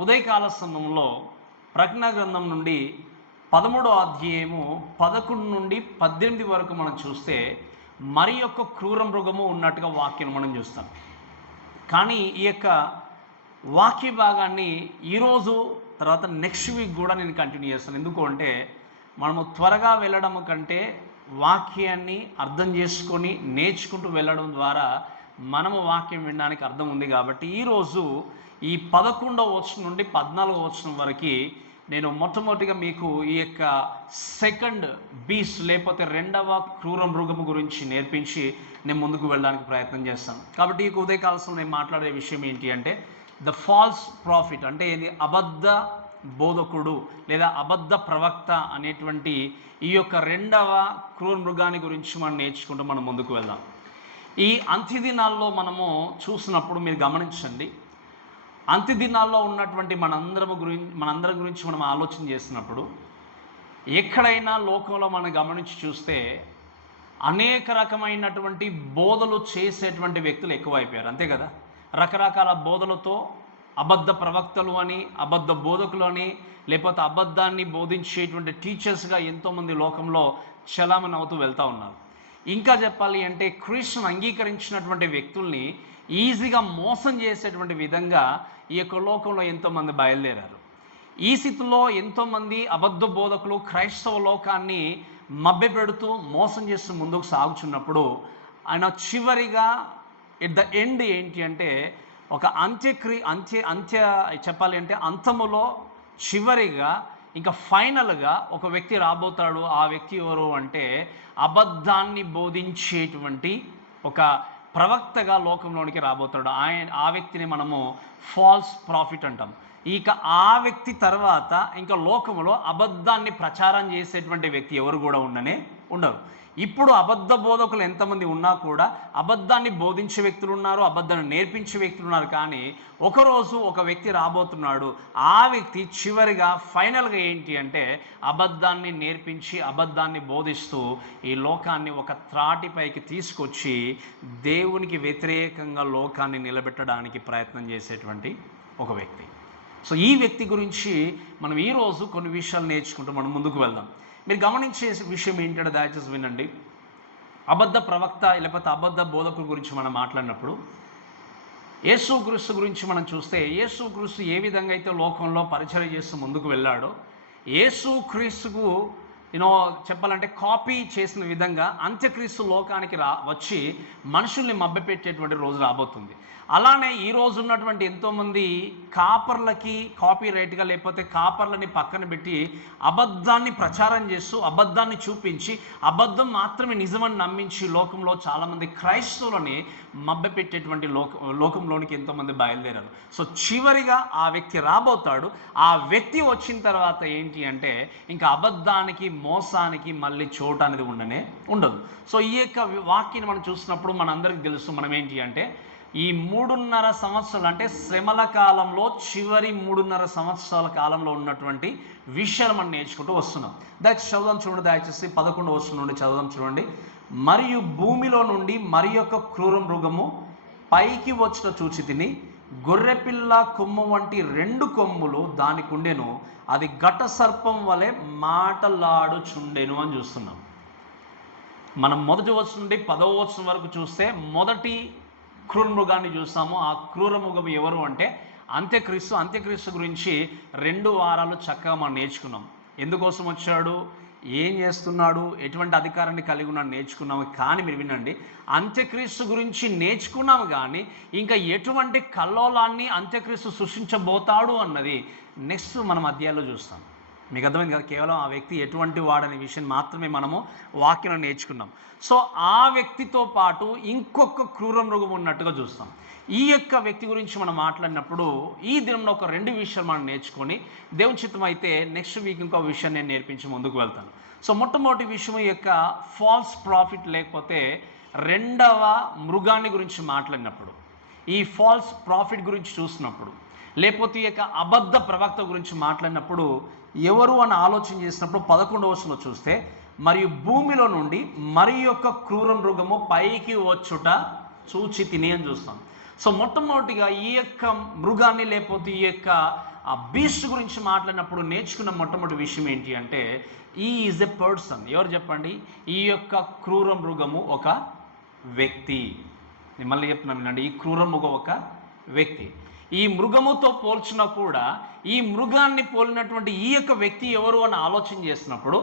ఉదయకాల సమయంలో ప్రకటన గ్రంథం నుండి 13వ అధ్యాయము 11 నుండి 18 వరకు మనం చూస్తే మరి యొక్క క్రూర మృగము ఉన్నట్టుగా వాక్యం మనం చూస్తాం. కానీ ఈ యొక్క వాక్య భాగాన్ని ఈరోజు తర్వాత నెక్స్ట్ వీక్ కూడా నేను కంటిన్యూ చేస్తాను. ఎందుకు అంటే మనము త్వరగా వెళ్ళడం కంటే వాక్యాన్ని అర్థం చేసుకొని నేర్చుకుంటూ వెళ్ళడం ద్వారా మనము వాక్యం వినడానికి అర్థం ఉంది. కాబట్టి ఈరోజు ఈ 11వ వచనం నుండి 14వ వచనం వరకు నేను మొట్టమొదటిగా మీకు ఈ యొక్క సెకండ్ బీస్ట్ లేకపోతే రెండవ క్రూర మృగము గురించి నేర్పించి నేను ముందుకు వెళ్ళడానికి ప్రయత్నం చేస్తాను. కాబట్టి ఈ ఉదయకాలం నేను మాట్లాడే విషయం ఏంటి అంటే ద ఫాల్స్ ప్రాఫిట్, అంటే ఇది అబద్ధ బోధకుడు లేదా అబద్ధ ప్రవక్త అనేటువంటి ఈ యొక్క రెండవ క్రూర మృగాన్ని గురించి మనం నేర్చుకుంటూ మనం ముందుకు వెళ్దాం. ఈ అంత్యదినాల్లో మనము చూసినప్పుడు మీరు గమనించండి, అంత్యదినాల్లో ఉన్నటువంటి మనందరం గురించి మనం ఆలోచన చేసినప్పుడు ఎక్కడైనా లోకంలో మనం గమనించి చూస్తే అనేక రకమైనటువంటి బోధలు చేసేటువంటి వ్యక్తులు ఎక్కువైపోయారు, అంతే కదా. రకరకాల బోధలతో అబద్ధ ప్రవక్తలు అని, అబద్ధ బోధకులు అని, లేకపోతే అబద్ధాన్ని బోధించేటువంటి టీచర్స్గా ఎంతోమంది లోకంలో చలామణి అవుతూ వెళ్తూ ఉన్నారు. ఇంకా చెప్పాలి అంటే క్రీస్తును అంగీకరించినటువంటి వ్యక్తుల్ని ఈజీగా మోసం చేసేటువంటి విధంగా ఈ యొక్క లోకంలో ఎంతోమంది బయలుదేరారు. ఈ స్థితిలో ఎంతోమంది అబద్ధ బోధకులు క్రైస్తవ లోకాన్ని మభ్యపెడుతూ మోసం చేస్తూ ముందుకు సాగుచున్నప్పుడు ఆయన చివరిగా ఎట్ ద ఎండ్ ఏంటి అంటే ఒక అంత్య చెప్పాలి అంటే అంతములో చివరిగా ఇంకా ఫైనల్గా ఒక వ్యక్తి రాబోతాడు. ఆ వ్యక్తి ఎవరు అంటే అబద్ధాన్ని బోధించేటువంటి ఒక ప్రవక్తగా లోకంలోనికి రాబోతాడు. ఆ వ్యక్తిని మనము ఫాల్స్ ప్రాఫిట్ అంటాం. ఇక ఆ వ్యక్తి తర్వాత ఇంకా లోకంలో అబద్ధాన్ని ప్రచారం చేసేటువంటి వ్యక్తి ఎవరు కూడా ఉండరు. ఇప్పుడు అబద్ధ బోధకులు ఎంతమంది ఉన్నా కూడా అబద్ధాన్ని బోధించే వ్యక్తులు ఉన్నారు, అబద్ధాన్ని నేర్పించే వ్యక్తులు ఉన్నారు. కానీ ఒకరోజు ఒక వ్యక్తి రాబోతున్నాడు. ఆ వ్యక్తి చివరిగా ఫైనల్గా ఏంటి అంటే అబద్ధాన్ని నేర్పించి అబద్ధాన్ని బోధిస్తూ ఈ లోకాన్ని ఒక త్రాటిపైకి తీసుకొచ్చి దేవునికి వ్యతిరేకంగా లోకాన్ని నిలబెట్టడానికి ప్రయత్నం చేసేటువంటి ఒక వ్యక్తి. సో ఈ వ్యక్తి గురించి మనం ఈరోజు కొన్ని విషయాలు నేర్చుకుంటూ మనం ముందుకు వెళ్దాం. మీరు గమనించే విషయం ఏంటంటే దయచేసి వినండి. అబద్ధ ప్రవక్త లేకపోతే అబద్ధ బోధకుల గురించి మనం మాట్లాడినప్పుడు యేసుక్రీస్తు గురించి మనం చూస్తే యేసుక్రీస్తు ఏ విధంగా అయితే లోకంలో పరిచయం చేస్తూ ముందుకు వెళ్ళాడో యేసుక్రీస్తుకు చెప్పాలంటే కాపీ చేసిన విధంగా అంత్యక్రీస్తు లోకానికి వచ్చి మనుషుల్ని మభ్యపెట్టేటువంటి రోజు రాబోతుంది. అలానే ఈరోజు ఉన్నటువంటి ఎంతోమంది కాపర్లకి కాపీ రైట్గా లేకపోతే కాపర్లని పక్కన పెట్టి అబద్ధాన్ని ప్రచారం చేస్తూ అబద్ధాన్ని చూపించి అబద్ధం మాత్రమే నిజమని నమ్మించి లోకంలో చాలామంది క్రైస్తవులని మభ్యపెట్టేటువంటి లోకంలోనికి ఎంతోమంది బయలుదేరారు. సో చివరిగా ఆ వ్యక్తి రాబోతాడు. ఆ వ్యక్తి వచ్చిన తర్వాత ఏంటి అంటే ఇంకా అబద్ధానికి మోసానికి మళ్ళీ చోటు అనేది ఉండదు. సో ఈ యొక్క వాక్యాన్ని మనం చూసినప్పుడు మనందరికీ తెలుసు, మనం ఏంటి అంటే ఈ 3.5 సంవత్సరాలు అంటే శ్రమల కాలంలో చివరి 3.5 సంవత్సరాల కాలంలో ఉన్నటువంటి విషయాలు మనం నేర్చుకుంటూ వస్తున్నాం. దయచేసి చదువుదాం చూడండి, దయచేసి 11వ వచనం నుండి చదువుదాం చూడండి. మరియు భూమిలో నుండి మరి యొక్క క్రూర మృగము పైకి వచ్చిన చూచితిని, గొర్రెపిల్ల కొమ్ము వంటి 2 కొమ్ములు దానికి ఉండెను, అది ఘట సర్పం వలె మాటలాడుచుండెను అని చూస్తున్నాం. మనం మొదటి వచనం నుండి 10వ వచనం వరకు చూస్తే మొదటి క్రూర మృగాన్ని చూస్తాము. ఆ క్రూర మృగం ఎవరు అంటే అంత్యక్రీస్తు గురించి 2 వారాలు చక్కగా మనం నేర్చుకున్నాం. ఎందుకోసం వచ్చాడు, ఏం చేస్తున్నాడు, ఎటువంటి అధికారాన్ని కలిగి ఉన్నాడు నేర్చుకున్నాము. కానీ మీరు వినండి, అంత్యక్రీస్తు గురించి నేర్చుకున్నాము కానీ ఇంకా ఎటువంటి కల్లోలాన్ని అంత్యక్రీస్తు సృష్టించబోతాడు అన్నది నెక్స్ట్ మనం అధ్యాయంలో చూస్తాం. మీకు అర్థమైంది కదా, కేవలం ఆ వ్యక్తి ఎటువంటి వాడనే విషయం మాత్రమే మనము వాక్యం నేర్చుకున్నాం. సో ఆ వ్యక్తితో పాటు ఇంకొక క్రూర మృగం ఉన్నట్టుగా చూస్తాం. ఈ యొక్క వ్యక్తి గురించి మనం మాట్లాడినప్పుడు ఈ దినంలో ఒక 2 విషయాలు మనం నేర్చుకొని దేవుని చిత్తం అయితే నెక్స్ట్ వీక్ ఇంకో విషయాన్ని నేను నేర్పించి ముందుకు వెళ్తాను. సో మొట్టమొదటి విషయం ఈ యొక్క ఫాల్స్ ప్రాఫిట్ లేకపోతే రెండవ మృగాన్ని గురించి మాట్లాడినప్పుడు, ఈ ఫాల్స్ ప్రాఫిట్ గురించి చూసినప్పుడు లేకపోతే ఈ యొక్క అబద్ధ ప్రవక్త గురించి మాట్లాడినప్పుడు ఎవరు అని ఆలోచన చేసినప్పుడు 11వ వచనంలో చూస్తే మరియు భూమిలో నుండి మరి యొక్క క్రూర మృగము పైకి వచ్చుట చూచి తిని అని చూస్తాం. సో మొట్టమొదటిగా ఈ యొక్క మృగాన్ని లేకపోతే ఈ యొక్క ఆ బీస్ట్ గురించి మాట్లాడినప్పుడు నేర్చుకున్న మొట్టమొదటి విషయం ఏంటి అంటే ఈ ఈజ్ ఎ పర్సన్. ఎవరు చెప్పండి? ఈ యొక్క క్రూర మృగము ఒక వ్యక్తి. నేను మళ్ళీ చెప్తున్నాను వినండి, ఈ క్రూర మృగం ఒక వ్యక్తి. ఈ మృగముతో పోల్చినా కూడా ఈ మృగాన్ని పోలినటువంటి ఈ యొక్క వ్యక్తి ఎవరు అని ఆలోచన చేసినప్పుడు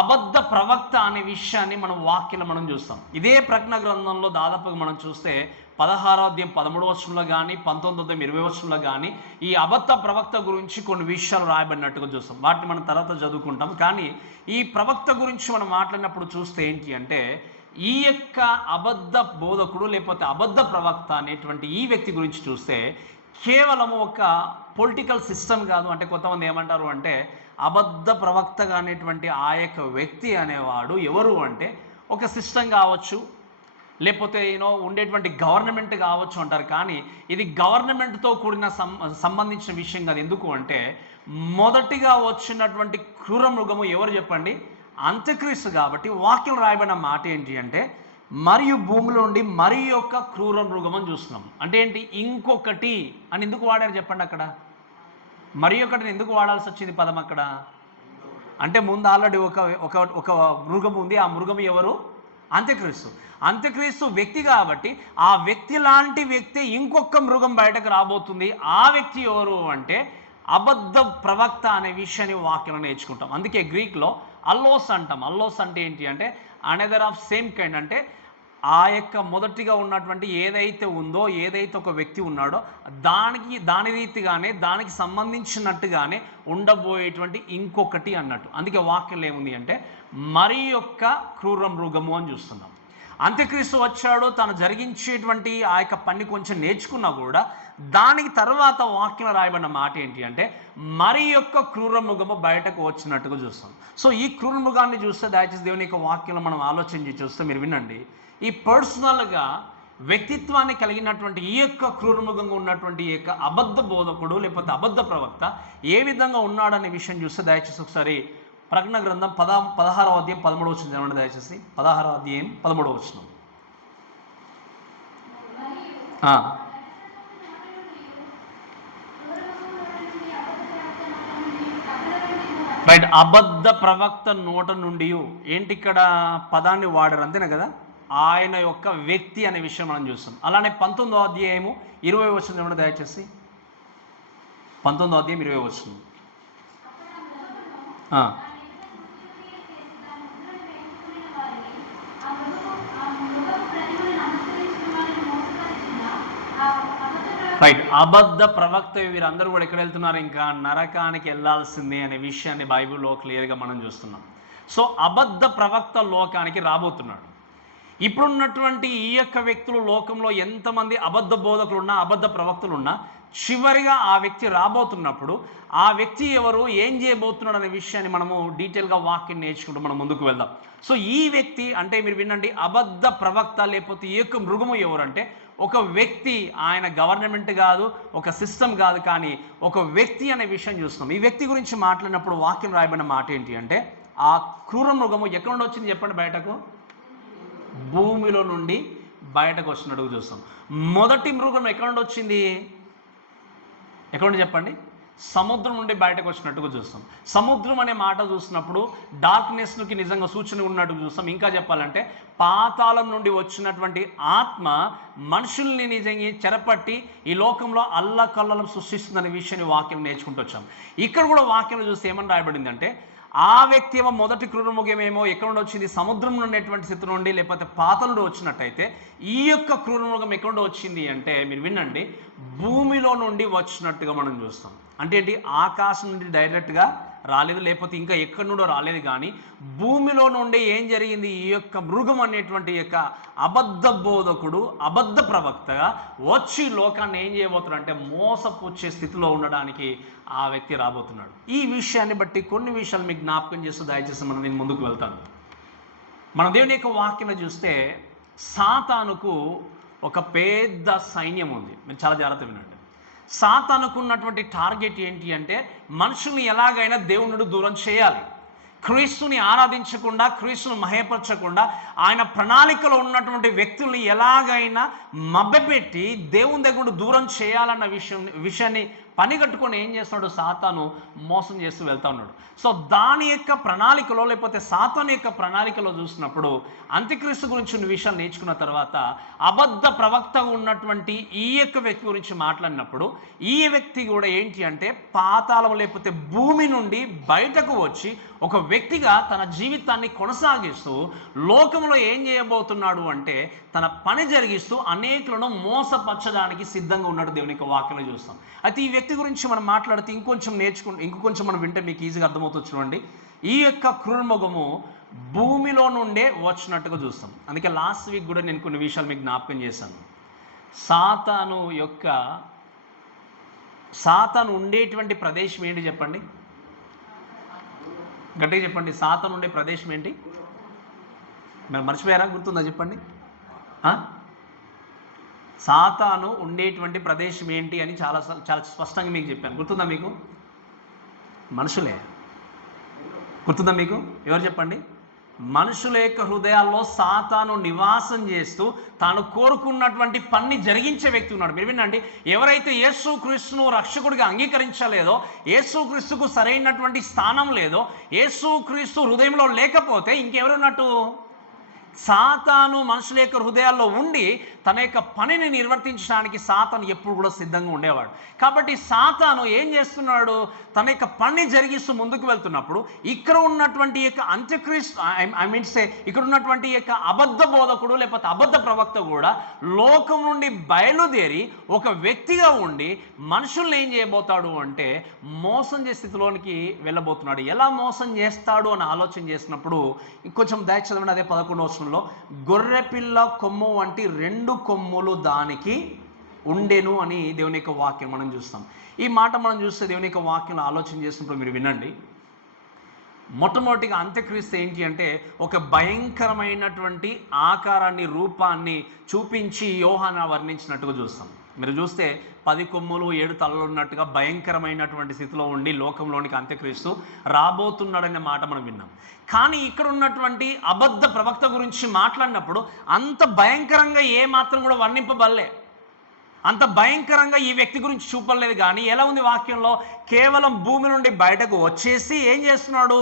అబద్ధ ప్రవక్త అనే విషయాన్ని మనం వాక్యంలో మనం చూస్తాం. ఇదే ప్రకటన గ్రంథంలో దాదాపుగా మనం చూస్తే 16వ అధ్యాయం 13వ వచనంలో కానీ 19వ అధ్యాయం 20వ వచనంలో కానీ ఈ అబద్ధ ప్రవక్త గురించి కొన్ని విషయాలు రాయబడినట్టుగా చూస్తాం. వాటిని మనం తర్వాత చదువుకుంటాం. కానీ ఈ ప్రవక్త గురించి మనం మాట్లాడినప్పుడు చూస్తే ఏంటి అంటే ఈ యొక్క అబద్ధ బోధకుడు లేకపోతే అబద్ధ ప్రవక్త అనేటువంటి ఈ వ్యక్తి గురించి చూస్తే కేవలము ఒక పొలిటికల్ సిస్టమ్ కాదు. అంటే కొంతమంది ఏమంటారు అంటే అబద్ధ ప్రవక్తగా అనేటువంటి ఆ యొక్క వ్యక్తి అనేవాడు ఎవరు అంటే ఒక సిస్టమ్ కావచ్చు, లేకపోతే ఉండేటువంటి గవర్నమెంట్ కావచ్చు అంటారు. కానీ ఇది గవర్నమెంట్తో కూడిన సంబంధించిన విషయం కాదు. ఎందుకు అంటే మొదటిగా వచ్చినటువంటి క్రూర మృగము ఎవరు చెప్పండి? అంత్యక్రీస్తు. కాబట్టి వాక్యం రాయబడిన మాట ఏంటి అంటే మరియు భూమిలో నుండి మరి యొక్క క్రూర మృగం అని చూస్తున్నాం. అంటే ఏంటి? ఇంకొకటి అని ఎందుకు వాడారు చెప్పండి? అక్కడ మరి ఒకటిని ఎందుకు వాడాల్సి వచ్చింది పదం అక్కడ? అంటే ముందు ఆల్రెడీ ఒక మృగం ఉంది. ఆ మృగం ఎవరు? అంత్యక్రీస్తు. అంత్యక్రీస్తు వ్యక్తి కాబట్టి ఆ వ్యక్తి లాంటి వ్యక్తి ఇంకొక మృగం బయటకు రాబోతుంది. ఆ వ్యక్తి ఎవరు అంటే అబద్ధ ప్రవక్త అనే విషయాన్ని వాక్యం నేర్చుకుంటాం. అందుకే గ్రీక్లో అల్లోస్ అంటాం. అల్లోస్ అంటే ఏంటి అంటే అనదర్ ఆఫ్ సేమ్ కైండ్. అంటే ఆ యొక్క మొదటిగా ఉన్నటువంటి ఏదైతే ఉందో, ఏదైతే ఒక వ్యక్తి ఉన్నాడో దాని రీతిగానే దానికి సంబంధించినట్టుగానే ఉండబోయేటువంటి ఇంకొకటి అన్నట్టు. అందుకే వాక్యంలో ఏముంది అంటే మరి యొక్క క్రూర మృగము అని చూస్తున్నాం. అంత్యక్రీస్తు వచ్చాడు, తను జరిగించేటువంటి ఆ యొక్క పని కొంచెం నేర్చుకున్నా కూడా దానికి తర్వాత వాక్యం రాయబడిన మాట ఏంటి అంటే మరి యొక్క క్రూర మృగము బయటకు వచ్చినట్టుగా చూస్తాం. సో ఈ క్రూర మృగాన్ని చూస్తే దయచేసి దేవుని యొక్క వాక్యంలో మనం ఆలోచించి చూస్తే మీరు వినండి, ఈ పర్సనల్గా వ్యక్తిత్వాన్ని కలిగినటువంటి ఈ యొక్క క్రూరముఖంగా ఉన్నటువంటి ఈ యొక్క అబద్ధ బోధకుడు లేకపోతే అబద్ధ ప్రవక్త ఏ విధంగా ఉన్నాడనే విషయం చూస్తే దయచేసి ఒకసారి ప్రకటన గ్రంథం 16వ అధ్యాయం 13వ వచనం చదవండి. దయచేసి 16వ అధ్యాయం 13వ వచనం. రైట్. అబద్ధ ప్రవక్త నోట నుండి ఏంటి ఇక్కడ పదాన్ని వాడారు అంతేనా కదా? ఆయన యొక్క వ్యక్తి అనే విషయం మనం చూస్తాం. అలానే 19వ అధ్యాయము 20వ వచనం ఏమన్నా దయచేసి 19వ అధ్యాయం 20వ వచనం. రైట్. అబద్ధ ప్రవక్త వీరందరూ కూడా ఎక్కడ వెళ్తున్నారు? ఇంకా నరకానికి వెళ్ళాల్సిందే అనే విషయాన్ని బైబిల్లో క్లియర్గా మనం చూస్తున్నాం. సో అబద్ధ ప్రవక్త లోకానికి రాబోతున్నాడు. ఇప్పుడున్నటువంటి ఈ యొక్క వ్యక్తులు లోకంలో ఎంతమంది అబద్ధ బోధకులు ఉన్నా, అబద్ధ ప్రవక్తలు ఉన్నా, చివరిగా ఆ వ్యక్తి రాబోతున్నప్పుడు ఆ వ్యక్తి ఎవరు, ఏం చేయబోతున్నాడు అనే విషయాన్ని మనము డీటెయిల్గా వాక్యం నేర్చుకుంటూ మనం ముందుకు వెళ్దాం. సో ఈ వ్యక్తి అంటే మీరు వినండి, అబద్ధ ప్రవక్త లేకపోతే ఈ యొక్క మృగము ఎవరంటే ఒక వ్యక్తి. ఆయన గవర్నమెంట్ కాదు, ఒక సిస్టమ్ కాదు, కానీ ఒక వ్యక్తి అనే విషయం చూస్తున్నాం. ఈ వ్యక్తి గురించి మాట్లాడినప్పుడు వాక్యం రాయబడిన మాట ఏంటి అంటే ఆ క్రూర మృగము ఎక్కడ నుండి వచ్చింది చెప్పండి? బయటకు భూమిలో నుండి బయటకు వచ్చినట్టుగా చూస్తాం. మొదటి మృగం ఎక్కడ నుండి వచ్చింది? ఎక్కడ నుండి చెప్పండి? సముద్రం నుండి బయటకు వచ్చినట్టుగా చూస్తాం. సముద్రం అనే మాట చూసినప్పుడు డార్క్నెస్కి నిజంగా సూచన ఉన్నట్టుగా చూస్తాం. ఇంకా చెప్పాలంటే పాతాళం నుండి వచ్చినటువంటి ఆత్మ మనుషుల్ని నిజంగా చెరపట్టి ఈ లోకంలో అల్లకల్లం సృష్టిస్తుందనే విషయాన్ని వాక్యం నేర్చుకుంటూ వచ్చాం. ఇక్కడ కూడా వాక్యంలో చూస్తే ఏమని రాయబడిందంటే ఆ వ్యక్తి ఏమో మొదటి క్రూరమృగమేమో ఎక్కడ నుండి వచ్చింది? సముద్రం ఉన్నటువంటి స్థితి నుండి లేకపోతే పాతలుడు వచ్చినట్టయితే ఈ యొక్క క్రూరమృగం ఎక్కడ నుండి వచ్చింది అంటే మీరు వినండి, భూమిలో నుండి వచ్చినట్టుగా మనం చూస్తాం. అంటే ఏంటి? ఆకాశం నుండి డైరెక్ట్గా రాలేదు, లేకపోతే ఇంకా ఎక్కడి నుండో రాలేదు, కానీ భూమిలో నుండి ఏం జరిగింది? ఈ యొక్క మృగం అనేటువంటి యొక్క అబద్ధ బోధకుడు, అబద్ధ ప్రవక్తగా వచ్చి లోకాన్ని ఏం చేయబోతున్నాడు అంటే మోసపుచ్చే స్థితిలో ఉండడానికి ఆ వ్యక్తి రాబోతున్నాడు. ఈ విషయాన్ని బట్టి కొన్ని విషయాలు మీకు జ్ఞాపకం చేస్తూ దయచేసి నేను ముందుకు వెళ్తాను. మన దేవుని యొక్క వాక్యం చూస్తే సాతానుకు ఒక పెద్ద సైన్యం ఉంది. మీరు చాలా జాగ్రత్త వినండి. సాతానుకున్నటువంటి టార్గెట్ ఏంటి అంటే మనుషుల్ని ఎలాగైనా దేవుని నుండి దూరం చేయాలి. క్రీస్తుని ఆరాధించకుండా, క్రీస్తుని మహేపరచకుండా, ఆయన ప్రణాళికలో ఉన్నటువంటి వ్యక్తుల్ని ఎలాగైనా మభ్యపెట్టి దేవుని దగ్గర దూరం చేయాలన్న విషయాన్ని పనిగట్టుకొని ఏం చేస్తున్నాడు, సాతాను మోసం చేస్తూ వెళ్తా ఉన్నాడు. సో దాని యొక్క ప్రణాళికలో, లేకపోతే సాతాను యొక్క ప్రణాళికలో చూసినప్పుడు అంత్యక్రీస్తు గురించి ఉన్న విషయాలు నేర్చుకున్న తర్వాత అబద్ధ ప్రవక్తగా ఉన్నటువంటి ఈ యొక్క వ్యక్తి గురించి మాట్లాడినప్పుడు ఈ వ్యక్తి కూడా ఏంటి అంటే పాతాళం లేకపోతే భూమి నుండి బయటకు వచ్చి ఒక వ్యక్తిగా తన జీవితాన్ని కొనసాగిస్తూ లోకంలో ఏం చేయబోతున్నాడు అంటే తన పని జరిగిస్తూ అనేకులను మోసపరచడానికి సిద్ధంగా ఉన్నట్టు దేవుని యొక్క వాక్యంలో చూస్తాం. అయితే ఈ వ్యక్తి గురించి మనం మాట్లాడితే ఇంకొంచెం మనం వింటే మీకు ఈజీగా అర్థమవుతుంది. చూడండి, ఈ యొక్క క్రూరమృగము భూమిలో నుండే వచ్చినట్టుగా చూస్తాం. అందుకే లాస్ట్ వీక్ కూడా నేను కొన్ని విషయాలు మీకు జ్ఞాపకం చేశాను. సాతాను ఉండేటువంటి ప్రదేశం ఏంటి చెప్పండి, గట్టిగా చెప్పండి. సాతాను ఉండే ప్రదేశం ఏంటి? మీరు మర్చిపోయారా? గుర్తుందా చెప్పండి. సాతాను ఉండేటువంటి ప్రదేశం ఏంటి అని చాలా స్పష్టంగా మీకు చెప్పాను. గుర్తుందా మీకు? మనుషులే. గుర్తుందా మీకు? ఎవరు చెప్పండి? మనుషుల యొక్క హృదయాల్లో సాతాను నివాసం చేస్తూ తాను కోరుకున్నటువంటి పని జరిగించే వ్యక్తి ఉన్నాడు. మీరు వినండి, ఎవరైతే యేసుక్రీస్తును రక్షకుడిగా అంగీకరించలేదో, యేసుక్రీస్తుకు సరైనటువంటి స్థానం లేదో, యేసుక్రీస్తు హృదయంలో లేకపోతే ఇంకెవరున్నట్టు? సాతాను మనుషుల యొక్క హృదయాల్లో ఉండి తన యొక్క పనిని నిర్వర్తించడానికి సాతాను ఎప్పుడు కూడా సిద్ధంగా ఉండేవాడు. కాబట్టి సాతాను ఏం చేస్తున్నాడు, తన యొక్క పని జరిగిస్తూ ముందుకు వెళ్తున్నప్పుడు ఇక్కడ ఉన్నటువంటి యొక్క అంత్యక్రీస్తు ఇక్కడ ఉన్నటువంటి యొక్క అబద్ధ బోధకుడు లేకపోతే అబద్ధ ప్రవక్త కూడా లోకం నుండి బయలుదేరి ఒక వ్యక్తిగా ఉండి మనుషుల్ని ఏం చేయబోతాడు అంటే మోసం చేసే స్థితిలోనికి వెళ్ళబోతున్నాడు. ఎలా మోసం చేస్తాడు అని ఆలోచన చేసినప్పుడు ఇంకొంచెం దయ చదవండి. అదే 11వ వచనంలో, గొర్రెపిల్ల కొమ్ము వంటి 2 కొమ్ములు దానికి ఉండెను అని దేవుని యొక్క వాక్యం మనం చూస్తాం. ఈ మాట మనం చూస్తే దేవుని యొక్క వాక్యం ఆలోచన చేసినప్పుడు మీరు వినండి. మొట్టమొదటిగా అంత్యక్రీస్తు ఏంటి అంటే ఒక భయంకరమైనటువంటి ఆకారాన్ని, రూపాన్ని చూపించి యోహాను వర్ణించినట్టుగా చూస్తాం. మీరు చూస్తే 10 కొమ్ములు 7 తలలు ఉన్నట్టుగా భయంకరమైనటువంటి స్థితిలో ఉండి లోకంలోనికి అంత్యక్రీస్తు రాబోతున్నాడనే మాట మనం విన్నాం. కానీ ఇక్కడ ఉన్నటువంటి అబద్ధ ప్రవక్త గురించి మాట్లాడినప్పుడు అంత భయంకరంగా ఏమాత్రం కూడా వర్ణింపబడలే, అంత భయంకరంగా ఈ వ్యక్తి గురించి చూపలేదు. కానీ ఎలా ఉంది వాక్యంలో, కేవలం భూమి నుండి బయటకు వచ్చేసి ఏం చేస్తున్నాడు,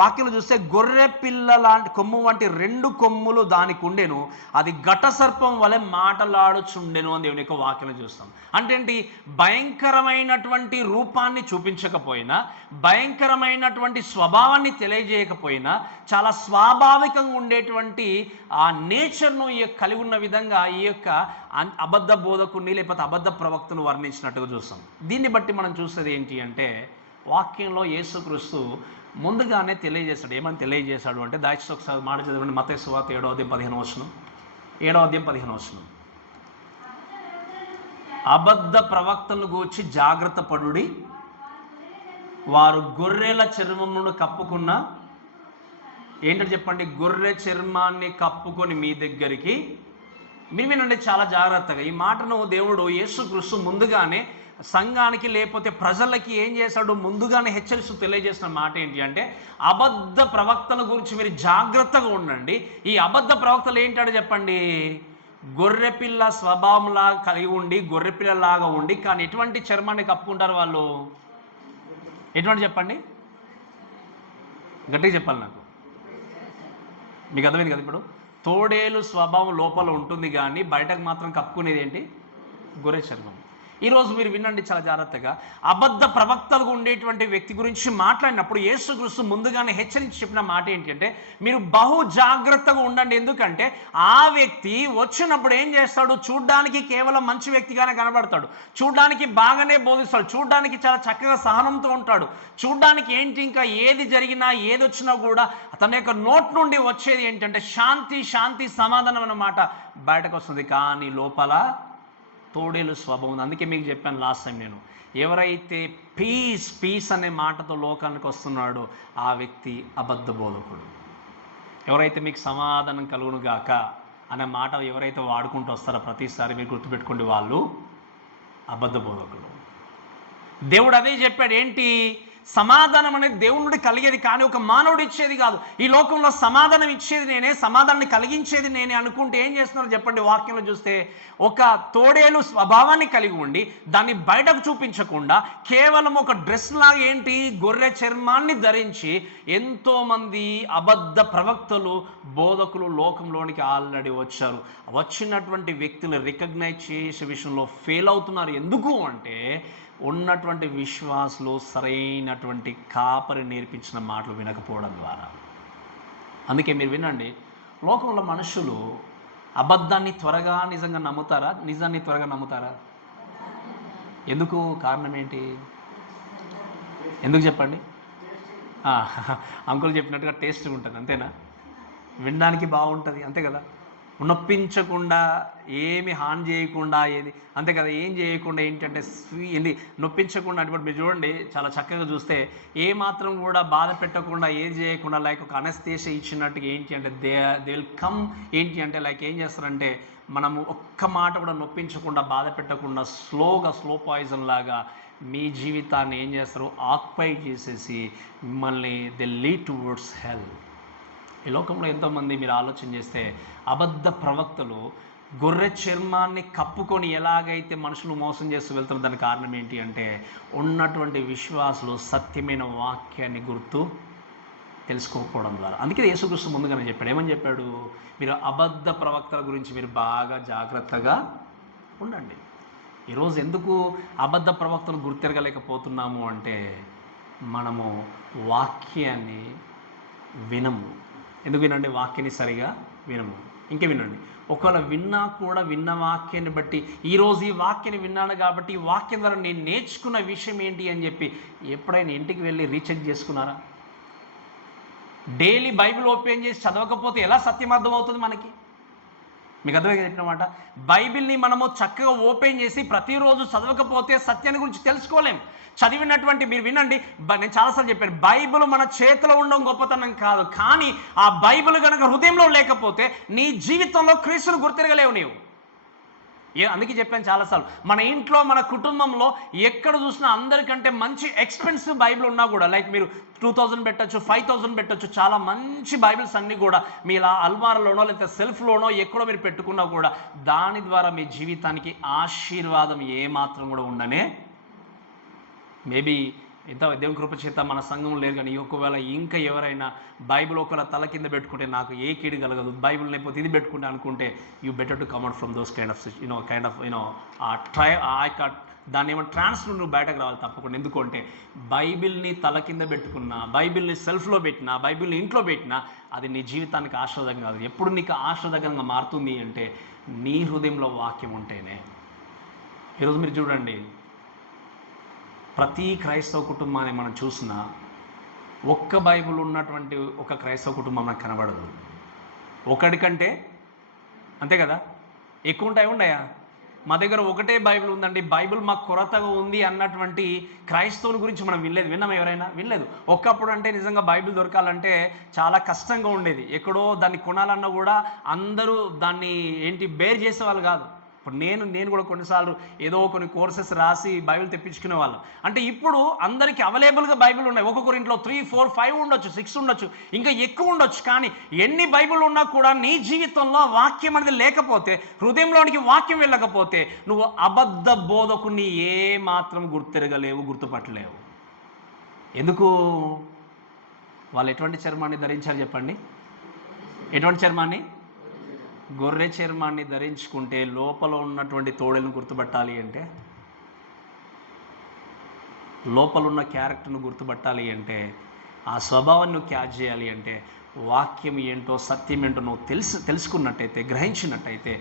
వాక్యంలో చూస్తే గొర్రె పిల్ల లాంటి కొమ్ము వంటి 2 కొమ్ములు దానికి ఉండెను, అది ఘట సర్పం వలె మాటలాడుచుండెను అని దేవుని యొక్క వాక్యంలో చూస్తాం. అంటే ఏంటి, భయంకరమైనటువంటి రూపాన్ని చూపించకపోయినా, భయంకరమైనటువంటి స్వభావాన్ని తెలియజేయకపోయినా, చాలా స్వాభావికంగా ఉండేటువంటి ఆ నేచర్ను కలిగి ఉన్న విధంగా ఈ యొక్క అబద్ధ బోధకుడిని లేకపోతే అబద్ధ ప్రవక్తను వర్ణించినట్టుగా చూస్తాం. దీన్ని బట్టి మనం చూసేది ఏంటి అంటే వాక్యంలో యేసుక్రీస్తు ముందుగానే తెలియజేశాడు. ఏమని తెలియజేశాడు అంటే దాచి ఒకసారి మాట చదవండి. మత్తయి సువార్త 7వ అధ్యాయం 15వ వచనం. 7వ అధ్యాయం 15వ వచనం. అబద్ధ ప్రవక్తలను గూర్చి జాగ్రత్త పడుడి, వారు గొర్రెల చర్మమును కప్పుకున్న ఏంటంటే చెప్పండి, గొర్రె చర్మాన్ని కప్పుకొని మీ దగ్గరికి. మీరు వినండి చాలా జాగ్రత్తగా. ఈ మాటను దేవుడు యేసుక్రీస్తు ముందుగానే సంఘానికి లేకపోతే ప్రజలకి ఏం చేశాడు, ముందుగానే హెచ్చరిస్తూ తెలియజేసిన మాట ఏంటి అంటే అబద్ధ ప్రవక్తల గురించి మీరు జాగ్రత్తగా ఉండండి. ఈ అబద్ధ ప్రవక్తలు ఏంటాడో చెప్పండి, గొర్రెపిల్ల స్వభావంలాగా కలిగి ఉండి, గొర్రెపిల్లలాగా ఉండి, కానీ ఎటువంటి చర్మాన్ని కప్పుకుంటారు వాళ్ళు? ఎటువంటి చెప్పండి, గట్టిగా చెప్పాలి నాకు, మీకు అర్థమైంది కదా? ఇప్పుడు తోడేలు స్వభావం లోపల ఉంటుంది కానీ బయటకు మాత్రం కప్పుకునేది ఏంటి, గొర్రె చర్మం. ఈరోజు మీరు వినండి చాలా జాగ్రత్తగా. అబద్ధ ప్రవక్తలుగా ఉండేటువంటి వ్యక్తి గురించి మాట్లాడినప్పుడు యేసుక్రీస్తు ముందుగానే హెచ్చరించి చెప్పిన మాట ఏంటి అంటే మీరు బహు జాగ్రత్తగా ఉండండి. ఎందుకంటే ఆ వ్యక్తి వచ్చినప్పుడు ఏం చేస్తాడు, చూడ్డానికి కేవలం మంచి వ్యక్తిగానే కనబడతాడు, చూడ్డానికి బాగానే బోధిస్తాడు, చూడ్డానికి చాలా చక్కగా సహనంతో ఉంటాడు, చూడ్డానికి ఏంటి ఇంకా ఏది జరిగినా ఏది వచ్చినా కూడా తన యొక్క నోట్ నుండి వచ్చేది ఏంటంటే శాంతి శాంతి సమాధానం అన్నమాట బయటకు వస్తుంది. కానీ లోపల తోడేలు స్వభావం. అందుకే మీకు చెప్పాను లాస్ట్ టైం నేను, ఎవరైతే పీస్ అనే మాటతో లోకానికి వస్తున్నాడో ఆ వ్యక్తి అబద్ధ బోధకుడు. ఎవరైతే మీకు సమాధానం కలుగును గాక అనే మాట ఎవరైతే వాడుకుంటూ వస్తారో ప్రతిసారి మీరు గుర్తుపెట్టుకోండి, వాళ్ళు అబద్ధ బోధకుడు. దేవుడు అదే చెప్పాడు ఏంటి, సమాధానం అనేది దేవుడి నుండి కలిగేది కానీ ఒక మానవుడు ఇచ్చేది కాదు. ఈ లోకంలో సమాధానం ఇచ్చేది నేనే, సమాధానాన్ని కలిగించేది నేనే అనుకుంటే ఏం చేస్తున్నారో చెప్పండి. వాక్యంలో చూస్తే ఒక తోడేలు స్వభావాన్ని కలిగి ఉండి దాన్ని బయటకు చూపించకుండా కేవలం ఒక డ్రెస్ లాగా ఏంటి గొర్రె చర్మాన్ని ధరించి ఎంతోమంది అబద్ధ ప్రవక్తలు బోధకులు లోకంలోనికి ఆల్రెడీ వచ్చారు. వచ్చినటువంటి వ్యక్తులు రికగ్నైజ్ చేసే విషయంలో ఫెయిల్ అవుతున్నారు. ఎందుకు అంటే ఉన్నటువంటి విశ్వాసులు సరైనటువంటి కాపరి నేర్పించిన మాటలు వినకపోవడం ద్వారా. అందుకే మీరు వినండి, లోకంలో మనుషులు అబద్ధాన్ని త్వరగా నిజంగా నమ్ముతారా, నిజాన్ని త్వరగా నమ్ముతారా? ఎందుకు? కారణం ఏంటి? ఎందుకు చెప్పండి? అంకుల్ చెప్పినట్టుగా టేస్ట్ ఉంటుంది, అంతేనా? వినడానికి బాగుంటుంది, అంతే కదా? నొప్పించకుండా ఏమి హాని చేయకుండా ఏది, అంతే కదా? ఏం చేయకుండా ఏంటంటే ఏంటి నొప్పించకుండా అంటే మీరు చూడండి చాలా చక్కగా చూస్తే ఏ మాత్రం కూడా బాధ పెట్టకుండా ఏది చేయకుండా లైక్ ఒక అనస్థేషియా ఇచ్చినట్టుగా ఏంటి అంటే దే విల్ కమ్ ఏంటి అంటే లైక్ ఏం చేస్తారంటే మనము ఒక్క మాట కూడా నొప్పించకుండా బాధ పెట్టకుండా స్లో పాయిజన్ లాగా మీ జీవితాన్ని ఏం చేస్తారు ఆక్యుపై చేసేసి మిమ్మల్ని దే లీడ్ టువర్డ్స్ హెల్. ఈ లోకంలో ఎంతోమంది మీరు ఆలోచన చేస్తే అబద్ధ ప్రవక్తలు గొర్రె చర్మాన్ని కప్పుకొని ఎలాగైతే మనుషులు మోసం చేస్తూ వెళ్తున్నారు, దానికి కారణం ఏంటి అంటే ఉన్నటువంటి విశ్వాసులు సత్యమైన వాక్యాన్ని గుర్తు తెలుసుకోకపోవడం ద్వారా. అందుకే యేసుక్రీస్తు ముందుగానే చెప్పాడు, ఏమని చెప్పాడు? మీరు అబద్ధ ప్రవక్తల గురించి మీరు బాగా జాగ్రత్తగా ఉండండి. ఈరోజు ఎందుకు అబద్ధ ప్రవక్తలు గుర్తెరగలేకపోతున్నాము అంటే మనము వాక్యాన్ని వినము. ఎందుకు వినండి? వాక్యాన్ని సరిగా వినము. ఇంకే వినండి, ఒకవేళ విన్నా కూడా విన్న వాక్యాన్ని బట్టి ఈరోజు ఈ వాక్యాన్ని విన్నాను కాబట్టి ఈ వాక్యం ద్వారా నేను నేర్చుకున్న విషయం ఏంటి అని చెప్పి ఎప్పుడైనా ఇంటికి వెళ్ళి రీచెక్ చేసుకున్నారా? డైలీ బైబిల్ ఓపెన్ చేసి చదవకపోతే ఎలా సత్యం అర్థమవుతుంది మనకి? మీకు అర్థమైంది చెప్పినమాట. బైబిల్ని మనము చక్కగా ఓపెన్ చేసి ప్రతిరోజు చదవకపోతే సత్యాన్ని గురించి తెలుసుకోలేం. చదివినటువంటి మీరు వినండి, నేను చాలాసార్లు చెప్పాను, బైబిల్ మన చేతిలో ఉండడం గొప్పతనం కాదు, కానీ ఆ బైబిల్ కనుక హృదయంలో లేకపోతే నీ జీవితంలో క్రీస్తును గుర్తిరగలేవు నీవు. అందుకే చెప్పాను చాలాసార్లు, మన ఇంట్లో మన కుటుంబంలో ఎక్కడ చూసినా అందరికంటే మంచి ఎక్స్పెన్సివ్ బైబిల్ ఉన్నా కూడా లైక్ మీరు 2000 పెట్టచ్చు, 5000 పెట్టచ్చు, చాలా మంచి బైబిల్స్ అన్నీ కూడా మీ ఇలా అల్మారాలోనో లేకపోతే సెల్ఫ్లోనో ఎక్కడో మీరు పెట్టుకున్నా కూడా దాని ద్వారా మీ జీవితానికి ఆశీర్వాదం ఏమాత్రం కూడా ఉండనే. మేబీ ఎంత దేవుని కృప చేత మన సంఘం లేదు, కానీ ఒకవేళ ఇంకా ఎవరైనా బైబిల్ ఒకవేళ తల కింద పెట్టుకుంటే నాకు ఏ కీడు కలగదు, బైబిల్ లేకపోతే ఇది పెట్టుకుంటే అనుకుంటే you better to come out from those kind of ఆ యొక్క దాన్ని ఏమన్నా ట్రాన్స్ నుండి నువ్వు బయటకు రావాలి తప్పకుండా. ఎందుకంటే బైబిల్ని తల కింద పెట్టుకున్నా, బైబిల్ని సెల్ఫ్లో పెట్టినా, బైబిల్ని ఇంట్లో పెట్టినా అది నీ జీవితానికి ఆశీర్వాదం కాదు. ఎప్పుడు నీకు ఆశీర్వాదకంగా మారుతుంది అంటే నీ హృదయంలో వాక్యం ఉంటేనే. ఈరోజు మీరు చూడండి, ప్రతి క్రైస్తవ కుటుంబాన్ని మనం చూసినా ఒక్క బైబిల్ ఉన్నటువంటి ఒక క్రైస్తవ కుటుంబం నాకు కనబడదు. ఒకటికంటే అంతే కదా ఎక్కువ ఉంటాయి ఉండయా? మా దగ్గర ఒకటే బైబిల్ ఉందండి, బైబిల్ మాకు కొరతగా ఉంది అన్నటువంటి క్రైస్తవుని గురించి మనం విన్నాం? ఎవరైనా వినలేదు. ఒకప్పుడు అంటే నిజంగా బైబిల్ దొరకాలంటే చాలా కష్టంగా ఉండేది. ఎక్కడో దాన్ని కొనాలన్నా కూడా అందరూ దాన్ని బేర్ చేసేవాళ్ళు కాదు. ఇప్పుడు నేను కూడా కొన్నిసార్లు ఏదో కొన్ని కోర్సెస్ రాసి బైబిల్ తెప్పించుకునే వాళ్ళం. అంటే ఇప్పుడు అందరికీ అవైలబుల్గా బైబిల్ ఉన్నాయి. ఒక్కొక్కరి ఇంట్లో 3, 4, 5 ఉండొచ్చు, 6 ఉండొచ్చు, ఇంకా ఎక్కువ ఉండొచ్చు. కానీ ఎన్ని బైబిల్ ఉన్నా కూడా నీ జీవితంలో వాక్యం అనేది లేకపోతే, హృదయంలోనికి వాక్యం వెళ్ళకపోతే నువ్వు అబద్ధ బోధకుని ఏ మాత్రం గుర్తెరగలేవు, గుర్తుపట్టలేవు. ఎందుకు? వాళ్ళు ఎటువంటి చర్మాన్ని ధరించారు చెప్పండి? ఎటువంటి చర్మాన్ని? గొర్రె చర్మాన్ని ధరించుకుంటే లోపల ఉన్నటువంటి తోడేలను గుర్తుపట్టాలి అంటే, లోపల ఉన్న క్యారెక్టర్ను గుర్తుపట్టాలి అంటే, ఆ స్వభావాన్ని నువ్వు క్యాచ్ చేయాలి అంటే వాక్యం ఏంటో సత్యం ఏంటో నువ్వు తెలుసుకున్నట్టయితే, గ్రహించినట్టయితే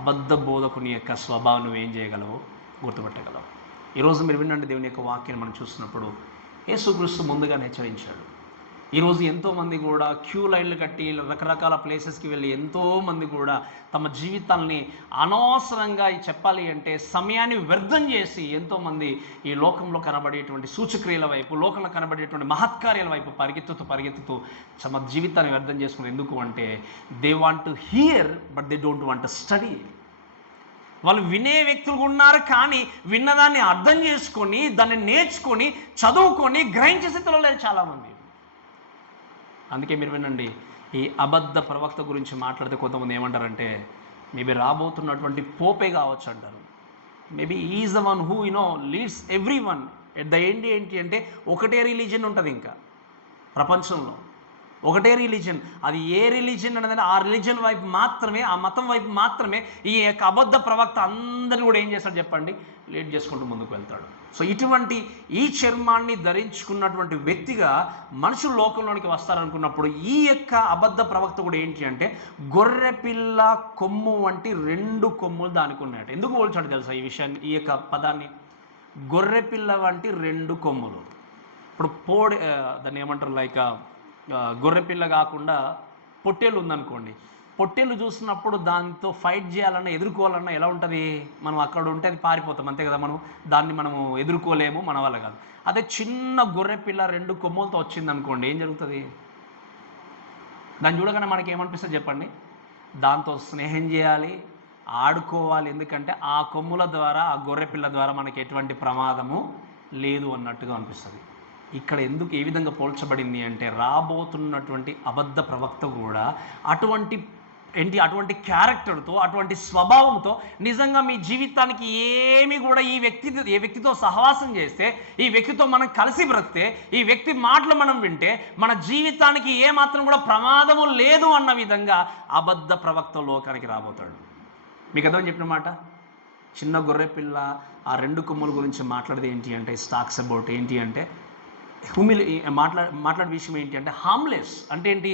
అబద్ధ బోధకుని యొక్క స్వభావం నువ్వు ఏం చేయగలవు? గుర్తుపట్టగలవు. ఈరోజు మీరు వినండి, దేవుని యొక్క వాక్యాన్ని మనం చూసినప్పుడు యేసుక్రీస్తు ముందుగానే హెచ్చరించాడు. ఈరోజు ఎంతోమంది కూడా క్యూ లైన్లు కట్టి రకరకాల ప్లేసెస్కి వెళ్ళి ఎంతోమంది కూడా తమ జీవితాల్ని అనవసరంగా చెప్పాలి అంటే సమయాన్ని వ్యర్థం చేసి ఎంతోమంది ఈ లోకంలో కనబడేటువంటి సూచక్రియల వైపు, లోకంలో కనబడేటువంటి మహత్కార్యాల వైపు పరిగెత్తుతూ తమ జీవితాన్ని వ్యర్థం చేసుకుని. ఎందుకు అంటే they want to hear but they don't want to study. వాళ్ళు వినే వ్యక్తులు ఉన్నారు, కానీ విన్నదాన్ని అర్థం చేసుకొని దాన్ని నేర్చుకొని చదువుకొని గ్రహించే స్థితిలో లేరు చాలామంది. అందుకే మీరు వినండి, ఈ అబద్ధ ప్రవక్త గురించి మాట్లాడితే కొంతమంది ఏమంటారంటే మేబీ రాబోతున్నటువంటి పోపే కావచ్చు అంటారు. Maybe is the one who leads every one. At the end ఏంటి అంటే ఒకటే రిలీజన్ ఉంటుంది, ఇంకా ప్రపంచంలో ఒకటే రిలీజన్. అది ఏ రిలీజన్ అనేది ఆ రిలీజన్ వైపు మాత్రమే, ఆ మతం వైపు మాత్రమే ఈ యొక్క అబద్ధ ప్రవక్త అందరినీ కూడా ఏం చేస్తాడు చెప్పండి, లీడ్ చేసుకుంటూ ముందుకు వెళ్తాడు. సో ఇటువంటి ఈ చర్మాన్ని ధరించుకున్నటువంటి వ్యక్తిగా మనుషులు లోకంలోనికి వస్తారనుకున్నప్పుడు ఈ యొక్క అబద్ధ ప్రవక్త కూడా ఏంటి అంటే గొర్రెపిల్ల కొమ్ము వంటి 2 కొమ్ములు దానికి ఉన్నాయట. ఎందుకు పోల్చాడు తెలుసా ఈ విషయాన్ని, ఈ యొక్క పదాన్ని? గొర్రెపిల్ల వంటి 2 కొమ్ములు. ఇప్పుడు దాన్ని ఏమంటారు, లైక్ గొర్రెపిల్ల కాకుండా పొట్టేలు ఉందనుకోండి. పొట్టేలు చూసినప్పుడు దాంతో ఫైట్ చేయాలన్నా ఎదుర్కోవాలన్నా ఎలా ఉంటుంది? మనం అక్కడ ఉంటే అది పారిపోతాం, అంతే కదా. మనము ఎదుర్కోలేము, మన వల్ల కాదు. అదే చిన్న గొర్రెపిల్ల 2 కొమ్ములతో వచ్చిందనుకోండి, ఏం జరుగుతుంది? దాన్ని చూడగానే మనకి ఏమనిపిస్తుంది చెప్పండి? దాంతో స్నేహం చేయాలి, ఆడుకోవాలి. ఎందుకంటే ఆ కొమ్ముల ద్వారా, ఆ గొర్రెపిల్ల ద్వారా మనకి ఎటువంటి ప్రమాదము లేదు అన్నట్టుగా అనిపిస్తుంది. ఇక్కడ ఎందుకు ఏ విధంగా పోల్చబడింది అంటే రాబోతున్నటువంటి అబద్ధ ప్రవక్త కూడా అటువంటి క్యారెక్టర్తో, అటువంటి స్వభావంతో నిజంగా మీ జీవితానికి ఏమి కూడా ఏ వ్యక్తితో సహవాసం చేస్తే, ఈ వ్యక్తితో మనం కలిసి బ్రతితే, ఈ వ్యక్తి మాటలు మనం వింటే మన జీవితానికి ఏమాత్రం కూడా ప్రమాదము లేదు అన్న విధంగా అబద్ధ ప్రవక్త లోకానికి రాబోతాడు. మీకు అర్థం చెప్పిన మాట. చిన్న గొర్రెపిల్ల ఆ 2 కొమ్ముల గురించి మాట్లాడేది ఏంటి అంటే స్టాక్స్ అబౌట్ ఏంటి అంటే మాట్లాడే విషయం ఏంటి అంటే హార్మ్లెస్ అంటే ఏంటి,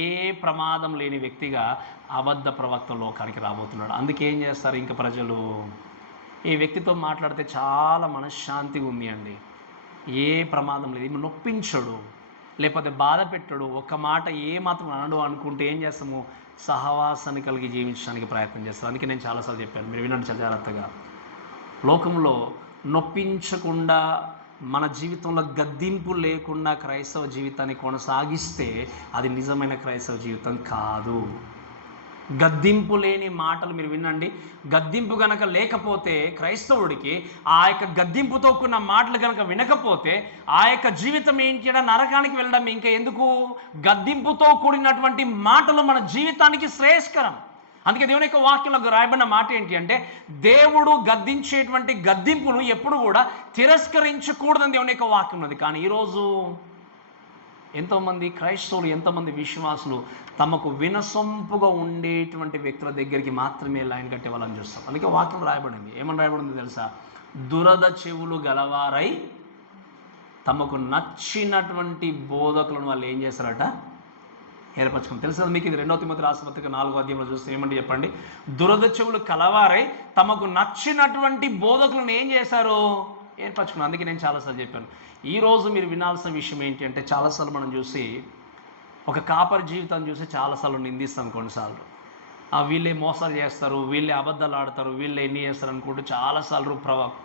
ఏ ప్రమాదం లేని వ్యక్తిగా అబద్ధ ప్రవక్త లోకానికి రాబోతున్నాడు. అందుకే ఏం చేస్తారు ఇంకా ప్రజలు, ఈ వ్యక్తితో మాట్లాడితే చాలా మనశ్శాంతిగా ఉంది అండి, ఏ ప్రమాదం లేదు, ఈమె నొప్పించడు, లేకపోతే బాధ పెట్టడు, ఒక్క మాట ఏ మాత్రం అనడు అనుకుంటే ఏం చేస్తాము, సహవాసాన్ని కలిగి జీవించడానికి ప్రయత్నం చేస్తారు. అందుకే నేను చాలాసార్లు చెప్పాను, మీరు వినండి చాలా జాగ్రత్తగా. లోకంలో నొప్పించకుండా, మన జీవితంలో గద్దింపు లేకుండా క్రైస్తవ జీవితాన్ని కొనసాగిస్తే అది నిజమైన క్రైస్తవ జీవితం కాదు. గద్దింపు లేని మాటలు మీరు వినండి. గద్దింపు కనుక లేకపోతే క్రైస్తవుడికి ఆ యొక్క గద్దింపుతో కూడిన మాటలు కనుక వినకపోతే ఆ యొక్క జీవితం ఏంటి అంటే నరకానికి వెళ్ళడం. ఇంకా ఎందుకు? గద్దింపుతో కూడినటువంటి మాటలు మన జీవితానికి శ్రేయస్కరం. అందుకే దేవుని యొక్క వాక్యంలో రాయబడిన మాట ఏంటి అంటే దేవుడు గద్దించేటువంటి గద్దింపును ఎప్పుడు కూడా తిరస్కరించకూడదని దేవుని యొక్క వాక్యం ఉన్నది. కానీ ఈరోజు ఎంతోమంది క్రైస్తవులు, ఎంతోమంది విశ్వాసులు తమకు వినసొంపుగా ఉండేటువంటి వ్యక్తుల దగ్గరికి మాత్రమే లైన్ కట్టే వాళ్ళని చూస్తాం. అందుకే వాక్యం రాయబడింది, ఏమని రాయబడింది తెలుసా? దురద చెవులు గలవారై తమకు నచ్చినటువంటి బోధకులను వాళ్ళు ఏం చేస్తారట, ఏర్పరచుకుని. తెలుసు కదా మీకు ఇది. 2 తిమోతి రాసిన పత్రిక 4వ అధ్యాయంలో చూస్తే ఏమంటే చెప్పండి, దురద చెవులు కలవారై తమకు నచ్చినటువంటి బోధకులను ఏం చేశారు, ఏర్పరచుకున్నాను. అందుకే నేను చాలాసార్లు చెప్పాను. ఈరోజు మీరు వినాల్సిన విషయం ఏంటి అంటే చాలాసార్లు మనం చూసి ఒక కాపరి జీవితాన్ని చూసి చాలాసార్లు నిందిస్తాం. కొన్నిసార్లు వీళ్ళే మోసాలు చేస్తారు, వీళ్ళే అబద్ధాలు ఆడతారు, వీళ్ళే ఎన్ని చేస్తారు అనుకుంటూ చాలాసార్లు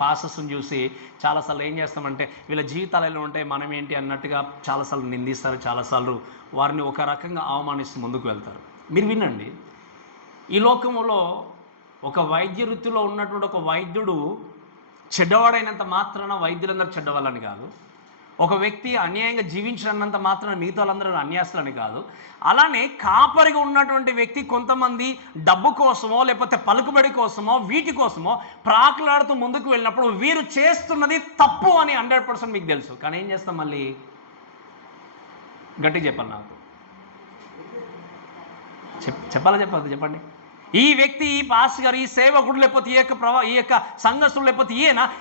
పాసెస్ని చూసి చాలాసార్లు ఏం చేస్తామంటే వీళ్ళ జీవితాలు ఎలా ఉంటాయి, మనం ఏంటి అన్నట్టుగా చాలాసార్లు నిందిస్తారు, చాలాసార్లు వారిని ఒక రకంగా అవమానిస్తూ ముందుకు వెళ్తారు. మీరు వినండి, ఈ లోకంలో ఒక వైద్య వృత్తిలో ఉన్నటువంటి ఒక వైద్యుడు చెడ్డవాడైనంత మాత్రాన వైద్యులందరూ చెడ్డవాళ్ళని కాదు. ఒక వ్యక్తి అన్యాయంగా జీవించినంత మాత్రాన మిగతా వాళ్ళందరూ అన్యాసులని కాదు. అలానే కాపరిగా ఉన్నటువంటి వ్యక్తి కొంతమంది డబ్బు కోసమో లేకపోతే పలుకుబడి కోసమో వీటి కోసమో ప్రాకులాడుతూ ముందుకు వెళ్ళినప్పుడు వీరు చేస్తున్నది తప్పు అని 100% మీకు తెలుసు. కానీ ఏం చేస్తాం, మళ్ళీ గట్టిగా చెప్పాలి, నాకు చెప్పండి. ఈ వ్యక్తి, ఈ పాస్ గారు, ఈ సేవకుడు లేకపోతే ఈ యొక్క సంఘస్థుడు లేకపోతే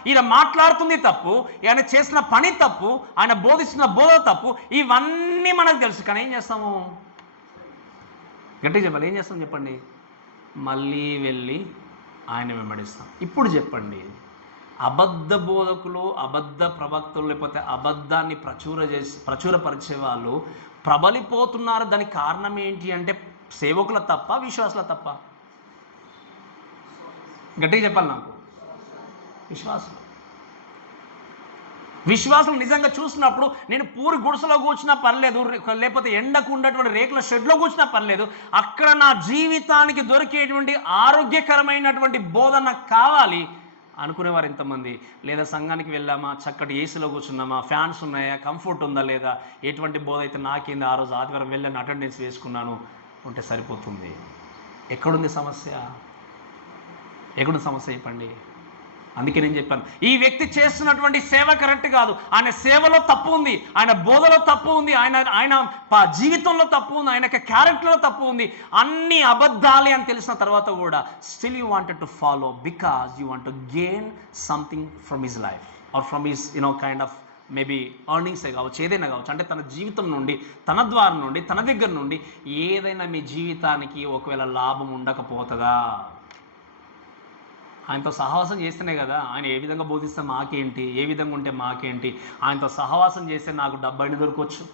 ఈయన మాట్లాడుతుంది తప్పు, ఆయన చేసిన పని తప్పు, ఆయన బోధిస్తున్న బోధ తప్పు, ఇవన్నీ మనకు తెలుసు. కానీ ఏం చేస్తాము, గట్టిగా చెప్పాలి, ఏం చేస్తాం చెప్పండి, మళ్ళీ వెళ్ళి ఆయన వెంబడిస్తాం. ఇప్పుడు చెప్పండి, అబద్ధ బోధకులు, అబద్ధ ప్రవక్తలు లేకపోతే అబద్ధాన్ని ప్రచురపరిచే వాళ్ళు ప్రబలిపోతున్నారు. దానికి కారణం ఏంటి అంటే సేవకుల తప్ప, విశ్వాసుల తప్ప? గట్టిగా చెప్పాలి నాకు, విశ్వాసులు. విశ్వాసం నిజంగా చూసినప్పుడు నేను పూరి గుడిసెలో కూర్చున్నా పర్లేదు, లేకపోతే ఎండకు ఉన్నటువంటి రేకుల షెడ్లో కూర్చున్నా పర్లేదు, అక్కడ నా జీవితానికి దొరికేటువంటి ఆరోగ్యకరమైనటువంటి బోధన కావాలి అనుకునేవారు ఎంతమంది? లేదా సంఘానికి వెళ్ళామా, చక్కటి ఏసీలో కూర్చున్నామా, ఫ్యాన్స్ ఉన్నాయా, కంఫర్ట్ ఉందా లేదా, ఎటువంటి బోధ అయితే నాకేంది, ఆ రోజు ఆదివారం వెళ్ళాను, అటెండెన్స్ వేసుకున్నాను ఉంటే సరిపోతుంది. ఎక్కడుంది సమస్య? ఎక్కడుంది సమస్య చెప్పండి. అందుకే నేను చెప్పాను, ఈ వ్యక్తి చేస్తున్నటువంటి సేవ కరెక్ట్ కాదు, ఆయన సేవలో తప్పు ఉంది, ఆయన బోధలో తప్పు ఉంది, ఆయన జీవితంలో తప్పు ఉంది, ఆయన క్యారెక్టర్లో తప్పు ఉంది, అన్ని అబద్ధాలే అని తెలిసిన తర్వాత కూడా still you wanted to follow because you want to gain something from his life or from his kind of maybe ఎర్నింగ్సే కావచ్చు, ఏదైనా కావచ్చు. అంటే తన జీవితం నుండి, తన ద్వారా నుండి, తన దగ్గర నుండి ఏదైనా మీ జీవితానికి ఒకవేళ లాభం ఉండకపోతుందా? ఆయనతో సహవాసం చేస్తేనే కదా, ఆయన ఏ విధంగా బోధిస్తే మాకేంటి, ఏ విధంగా ఉంటే మాకేంటి, ఆయనతో సహవాసం చేస్తే నాకు డబ్బైన దొరకవచ్చు,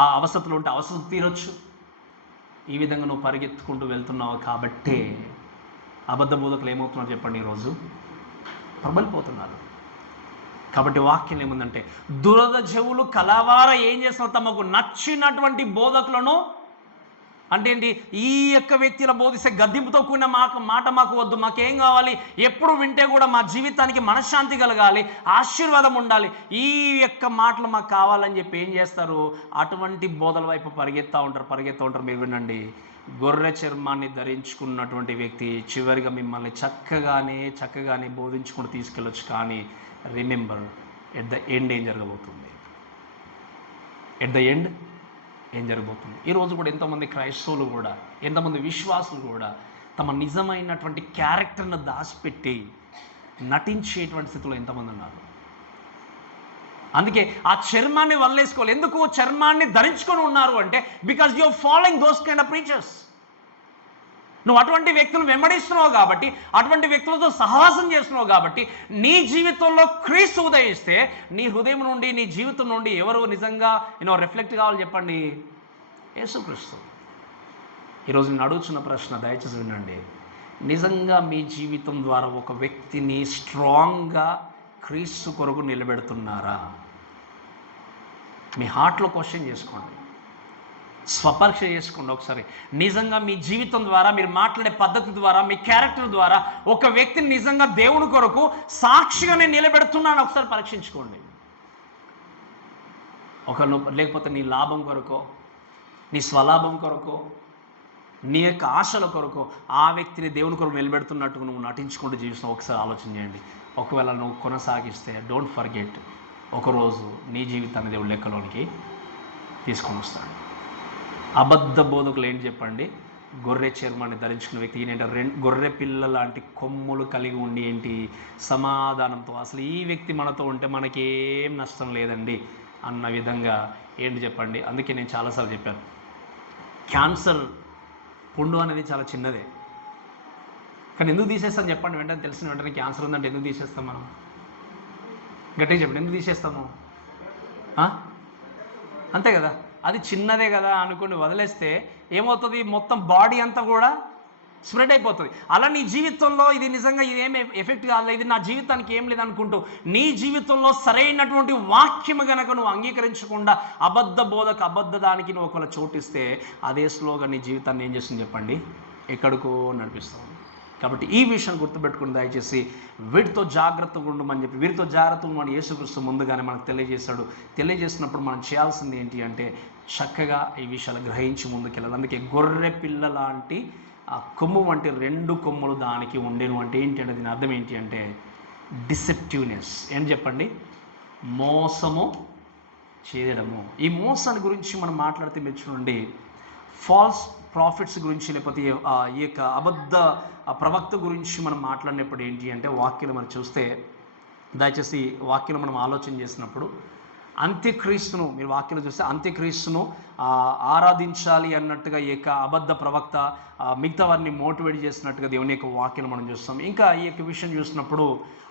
ఆ అవసరతలు ఉంటే అవసరం తీరొచ్చు. ఈ విధంగా నువ్వు పరిగెత్తుకుంటూ వెళ్తున్నావు కాబట్టే అబద్ధ బోధకులు ఏమవుతున్నారు చెప్పండి, ఈరోజు ప్రబలిపోతున్నారు. కాబట్టి వాక్యం ఏముందంటే, దురద చెవులు కలవార ఏం చేస్తున్నారు, తమకు నచ్చినటువంటి బోధకులను, అంటే ఏంటి, ఈ యొక్క వ్యక్తిలో బోధిస్తే గద్దింపుతో కూడిన మాట మాకు వద్దు, మాకేం కావాలి, ఎప్పుడు వింటే కూడా మా జీవితానికి మనశ్శాంతి కలగాలి, ఆశీర్వాదం ఉండాలి, ఈ యొక్క మాటలు మాకు కావాలని చెప్పి ఏం చేస్తారు, అటువంటి బోధల వైపు పరిగెత్తా ఉంటారు. మీరు వినండి, గొర్రె చర్మాన్ని ధరించుకున్నటువంటి వ్యక్తి చివరిగా మిమ్మల్ని చక్కగానే బోధించుకుంటూ తీసుకెళ్ళొచ్చు. కానీ రిమెంబర్, ఎట్ ద ఎండ్ ఏం జరగబోతుంది? ఈరోజు కూడా ఎంతోమంది క్రైస్తవులు కూడా, ఎంతమంది విశ్వాసులు కూడా తమ నిజమైనటువంటి క్యారెక్టర్ను దాచిపెట్టి నటించేటువంటి స్థితిలో ఎంతమంది ఉన్నారు. అందుకే ఆ చర్మాన్ని వల్లేసుకోవాలి. ఎందుకు చర్మాన్ని ధరించుకొని ఉన్నారు అంటే, because you are following those kind of preachers. నువ్వు అటువంటి వ్యక్తులు వెంబడిస్తున్నావు కాబట్టి, అటువంటి వ్యక్తులతో సహవాసం చేస్తున్నావు కాబట్టి, నీ జీవితంలో క్రీస్తు ఉదయిస్తే నీ హృదయం నుండి, నీ జీవితం నుండి ఎవరు నిజంగా రిఫ్లెక్ట్ కావాలి చెప్పండి? యేసుక్రీస్తు. ఈరోజు నేను అడుగుతున్న ప్రశ్న దయచేసి వినండి, నిజంగా మీ జీవితం ద్వారా ఒక వ్యక్తిని స్ట్రాంగ్గా క్రీస్తు కొరకు నిలబెడుతున్నారా? మీ హార్ట్లో క్వశ్చన్ చేసుకోండి, స్వపరీక్ష చేసుకోండి ఒకసారి. నిజంగా మీ జీవితం ద్వారా, మీరు మాట్లాడే పద్ధతి ద్వారా, మీ క్యారెక్టర్ ద్వారా ఒక వ్యక్తిని నిజంగా దేవుని కొరకు సాక్షిగా నేను నిలబెడుతున్నాను ఒకసారి పరీక్షించుకోండి. లేకపోతే నీ లాభం కొరకో, నీ స్వలాభం కొరకో, నీ యొక్క ఆశల కొరకో ఆ వ్యక్తిని దేవుని కొరకు నిలబెడుతున్నట్టు నువ్వు నటించుకుంటూ జీవిస్తున్నావు. ఒకసారి ఆలోచన చేయండి. ఒకవేళ నువ్వు కొనసాగిస్తే డోంట్ ఫర్గెట్, ఒకరోజు నీ జీవితాన్ని దేవుడు లెక్కలోనికి తీసుకొని వస్తాడు. అబద్ధ బోధకులు ఏంటి చెప్పండి? గొర్రె చర్మాన్ని ధరించుకున్న వ్యక్తి ఏంటంటే, గొర్రె పిల్ల లాంటి కొమ్ములు కలిగి ఉండి ఏంటి సమాధానంతో, అసలు ఈ వ్యక్తి మనతో ఉంటే మనకేం నష్టం లేదండి అన్న విధంగా ఏంటి చెప్పండి. అందుకే నేను చాలాసార్లు చెప్పాను, క్యాన్సర్ పుండు అనేది చాలా చిన్నదే, కానీ ఎందుకు తీసేస్తాం చెప్పండి? వెంటనే తెలిసిన వెంటనే క్యాన్సర్ ఉందంటే ఎందుకు తీసేస్తాం మనం? గట్టిగా చెప్పండి, ఎందుకు తీసేస్తాము? అంతే కదా, అది చిన్నదే కదా అనుకుని వదిలేస్తే ఏమవుతుంది, మొత్తం బాడీ అంతా కూడా స్ప్రెడ్ అయిపోతుంది. అలా నీ జీవితంలో ఇది నిజంగా ఇదేమి ఎఫెక్ట్ కాదు, ఇది నా జీవితానికి ఏం లేదనుకుంటూ నీ జీవితంలో సరైనటువంటి వాక్యము గనక నువ్వు అంగీకరించకుండా అబద్ధ దానికి నువ్వు ఒకవేళ చోటిస్తే అదే స్లోగా నీ జీవితాన్ని ఏం చేస్తుంది చెప్పండి, ఎక్కడికో నడిపిస్తావు. కాబట్టి ఈ విషయం గుర్తుపెట్టుకుని దయచేసి వీటితో జాగ్రత్తగా ఉండమని చెప్పి, వీరితో జాగ్రత్తగా మన యేసుక్రీస్తు ముందుగానే మనకు తెలియజేసినప్పుడు మనం చేయాల్సింది ఏంటి అంటే, చక్కగా ఈ విషయాలు గ్రహించి ముందుకెళ్ళాలి. అందుకే గొర్రె పిల్ల లాంటి ఆ కొమ్ము వంటి 2 కొమ్ములు దానికి ఉండేను అంటే ఏంటి అంటే, దీని అర్థం ఏంటి అంటే డిసెప్టివ్నెస్. ఏం చెప్పండి? మోసము చేయడము. ఈ మోసాన్ని గురించి మనం మాట్లాడితే మీరు చూడండి, ఫాల్స్ ప్రాఫిట్స్ గురించి, లేకపోతే ఈ యొక్క అబద్ధ ప్రవక్త గురించి మనం మాట్లాడినప్పుడు ఏంటి అంటే, వాక్యం మనం చూస్తే దయచేసి వాక్యం మనం ఆలోచన చేసినప్పుడు, అంత్యక్రీస్తును మీరు వాక్యంలో చూస్తే అంత్యక్రీస్తును ఆరాధించాలి అన్నట్టుగా ఈ యొక్క అబద్ధ ప్రవక్త మిగతా వారిని మోటివేట్ చేసినట్టుగా దేవుని యొక్క వాక్యం మనం చూస్తాం. ఇంకా ఈ యొక్క విషయం చూసినప్పుడు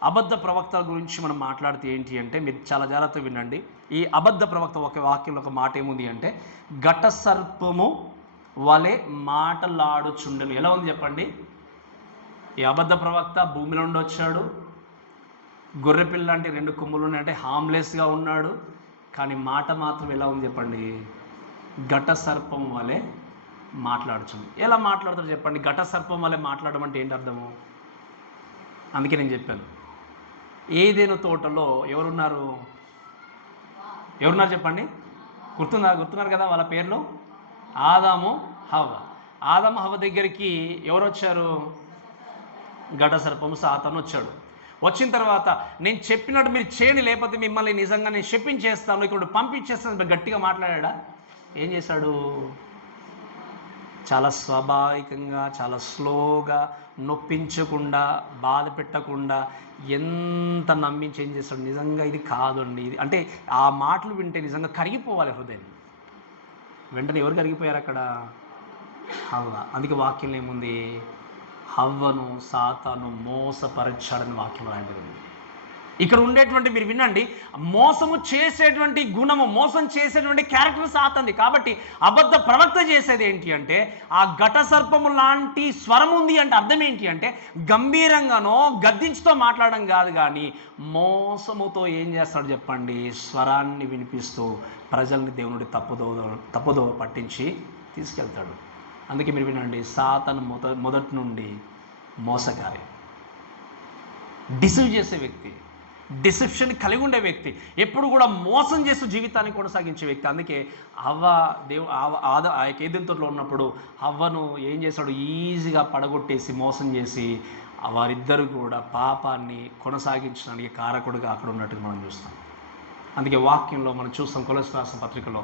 అబద్ధ ప్రవక్త గురించి మనం మాట్లాడితే ఏంటి అంటే, మీరు చాలా జాగ్రత్తగా వినండి. ఈ అబద్ధ ప్రవక్త ఒక వాక్యంలో ఒక మాట ఏముంది అంటే, ఘట సర్పము వలె మాటలాడుచుండెను. ఎలా ఉంది చెప్పండి? ఈ అబద్ధ ప్రవక్త భూమిలో నుండి వచ్చాడు, గొర్రెపిల్ల లాంటి 2 కొమ్ములు ఉన్నాయంటే హామ్లెస్గా ఉన్నాడు, కానీ మాట మాత్రం ఎలా ఉంది చెప్పండి? ఘట సర్పం వలె మాట్లాడుతుంది. ఎలా మాట్లాడతారు చెప్పండి? ఘట సర్పం వలె మాట్లాడడం అంటే ఏంటి అర్థము? అందుకే నేను చెప్పాను, ఏదైనా తోటలో ఎవరున్నారు చెప్పండి? గుర్తున్నారు కదా వాళ్ళ పేర్లు? ఆదాము హవ్వ. ఆదాము హవ్వ దగ్గరికి ఎవరు వచ్చారు? ఘట సర్పము సాతాను వచ్చాడు. వచ్చిన తర్వాత నేను చెప్పినట్టు మీరు చేయండి, లేకపోతే మిమ్మల్ని నిజంగా నేను చెప్పించేస్తాను, ఇక్కడ పంపించేస్తాను గట్టిగా మాట్లాడా. ఏం చేశాడు? చాలా స్వాభావికంగా, చాలా స్లోగా, నొప్పించకుండా, బాధ పెట్టకుండా, ఎంత నమ్మించి ఏం చేస్తాడు? నిజంగా ఇది కాదండి, ఇది అంటే ఆ మాటలు వింటే నిజంగా కరిగిపోవాలి హృదయం. వెంటనే ఎవరు కరిగిపోయారు అక్కడ? హవ్వ. అందుకే వాక్యం ఏముంది? హవ్వను సాతాను మోసపరచాడని వాక్యం రాయబడింది. ఇక్కడ ఉండేటువంటి మీరు వినండి, మోసము చేసేటువంటి గుణము, మోసం చేసేటువంటి క్యారెక్టర్ సాతాంది. కాబట్టి అబద్ధ ప్రవక్త చేసేది ఏంటి అంటే, ఆ ఘట సర్పము లాంటి స్వరం ఉంది అంటే అర్థం ఏంటి అంటే, గంభీరంగానో గద్దించుతో మాట్లాడడం కాదు, కానీ మోసముతో ఏం చేస్తాడు చెప్పండి? స్వరాన్ని వినిపిస్తూ ప్రజల్ని దేవునుడి తప్పుదోవ పట్టించి తీసుకెళ్తాడు. అందుకే మీరు వినండి, సాతాను మొదటి నుండి మోసకారి, డిసీవ్ చేసే వ్యక్తి, డిసెప్షన్ కలిగి ఉండే వ్యక్తి, ఎప్పుడు కూడా మోసం చేస్తూ జీవితాన్ని కొనసాగించే వ్యక్తి. అందుకే ఆ యొక్క ఏదెన్ తోటలో ఉన్నప్పుడు హవ్వను ఏం చేశాడు? ఈజీగా పడగొట్టేసి మోసం చేసి వారిద్దరు కూడా పాపాన్ని కొనసాగించడానికి కారకుడుగా అక్కడ ఉన్నట్టుగా మనం చూస్తాం. అందుకే వాక్యంలో మనం చూస్తాం, కొలస్సీ రాసిన పత్రికలో,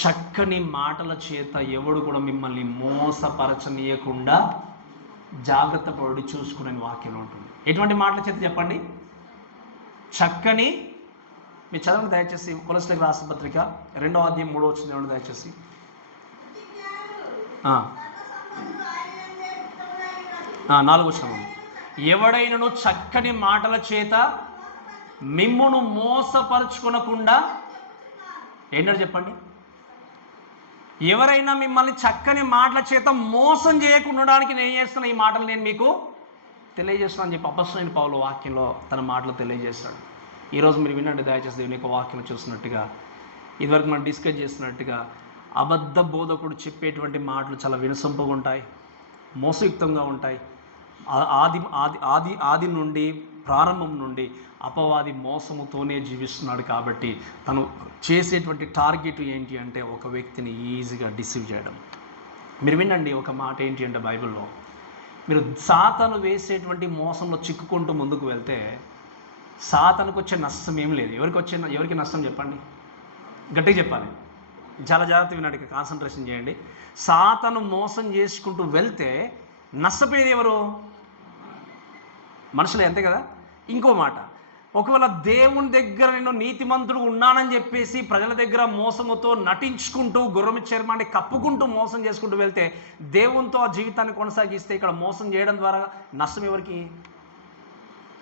చక్కని మాటల చేత ఎవడు కూడా మిమ్మల్ని మోసపరచనీయకుండా జాగ్రత్త పడి చూసుకునే వాక్యంలో ఉంటుంది. ఎటువంటి మాటల చేత చెప్పండి? చక్కని, మీరు చదవండి దయచేసి, కొలస్సీలకు రాసిన పత్రిక 2వ అధ్యాయం 3వ వచనం చదవండి దయచేసి. నాలుగో వచనం, ఎవడైనను చక్కని మాటల చేత మిమ్మును మోసపరుచుకొనకుండా, ఏంటో చెప్పండి? ఎవరైనా మిమ్మల్ని చక్కని మాటల చేత మోసం చేయకుండా ఉండడానికి నేను చేస్తున్న ఈ మాటలు నేను మీకు తెలియజేస్తున్నాను అని చెప్పి అపొస్తలుడైన పౌలు వాక్యంలో తన మాటలు తెలియజేస్తాడు. ఈరోజు మీరు వినండి దయచేసి, దేవుని యొక్క వాక్యం చూసినట్టుగా, ఇదివరకు మనం డిస్కస్ చేసినట్టుగా, అబద్ధ బోధకుడు చెప్పేటువంటి మాటలు చాలా వినసొంపుగా ఉంటాయి, మోసయుక్తంగా ఉంటాయి. ఆది నుండి, ప్రారంభం నుండి అపవాది మోసముతోనే జీవిస్తున్నాడు. కాబట్టి తను చేసేటువంటి టార్గెట్ ఏంటి అంటే, ఒక వ్యక్తిని ఈజీగా డిసీవ్ చేయడం. మీరు వినండి ఒక మాట ఏంటి అంటే, బైబిల్లో మీరు సాతాను వేసేటువంటి మోసంలో చిక్కుకుంటూ ముందుకు వెళ్తే సాతానుకు వచ్చే నష్టం ఏం లేదు. ఎవరికి నష్టం చెప్పండి? గట్టిగా చెప్పాలి, చాలా జాగ్రత్త వినండి, కాన్సన్ట్రేషన్ చేయండి. సాతాను మోసం చేసుకుంటూ వెళ్తే నష్టపోయేది ఎవరు? మనుషులే, అంతే కదా. ఇంకో మాట, ఒకవేళ దేవుని దగ్గర నేను నీతిమంతుడు ఉన్నానని చెప్పేసి ప్రజల దగ్గర మోసముతో నటించుకుంటూ, గుర్రం చర్మాన్ని కప్పుకుంటూ మోసం చేసుకుంటూ వెళ్తే, దేవునితో ఆ జీవితాన్ని కొనసాగిస్తే ఇక్కడ మోసం చేయడం ద్వారా నష్టం ఎవరికి?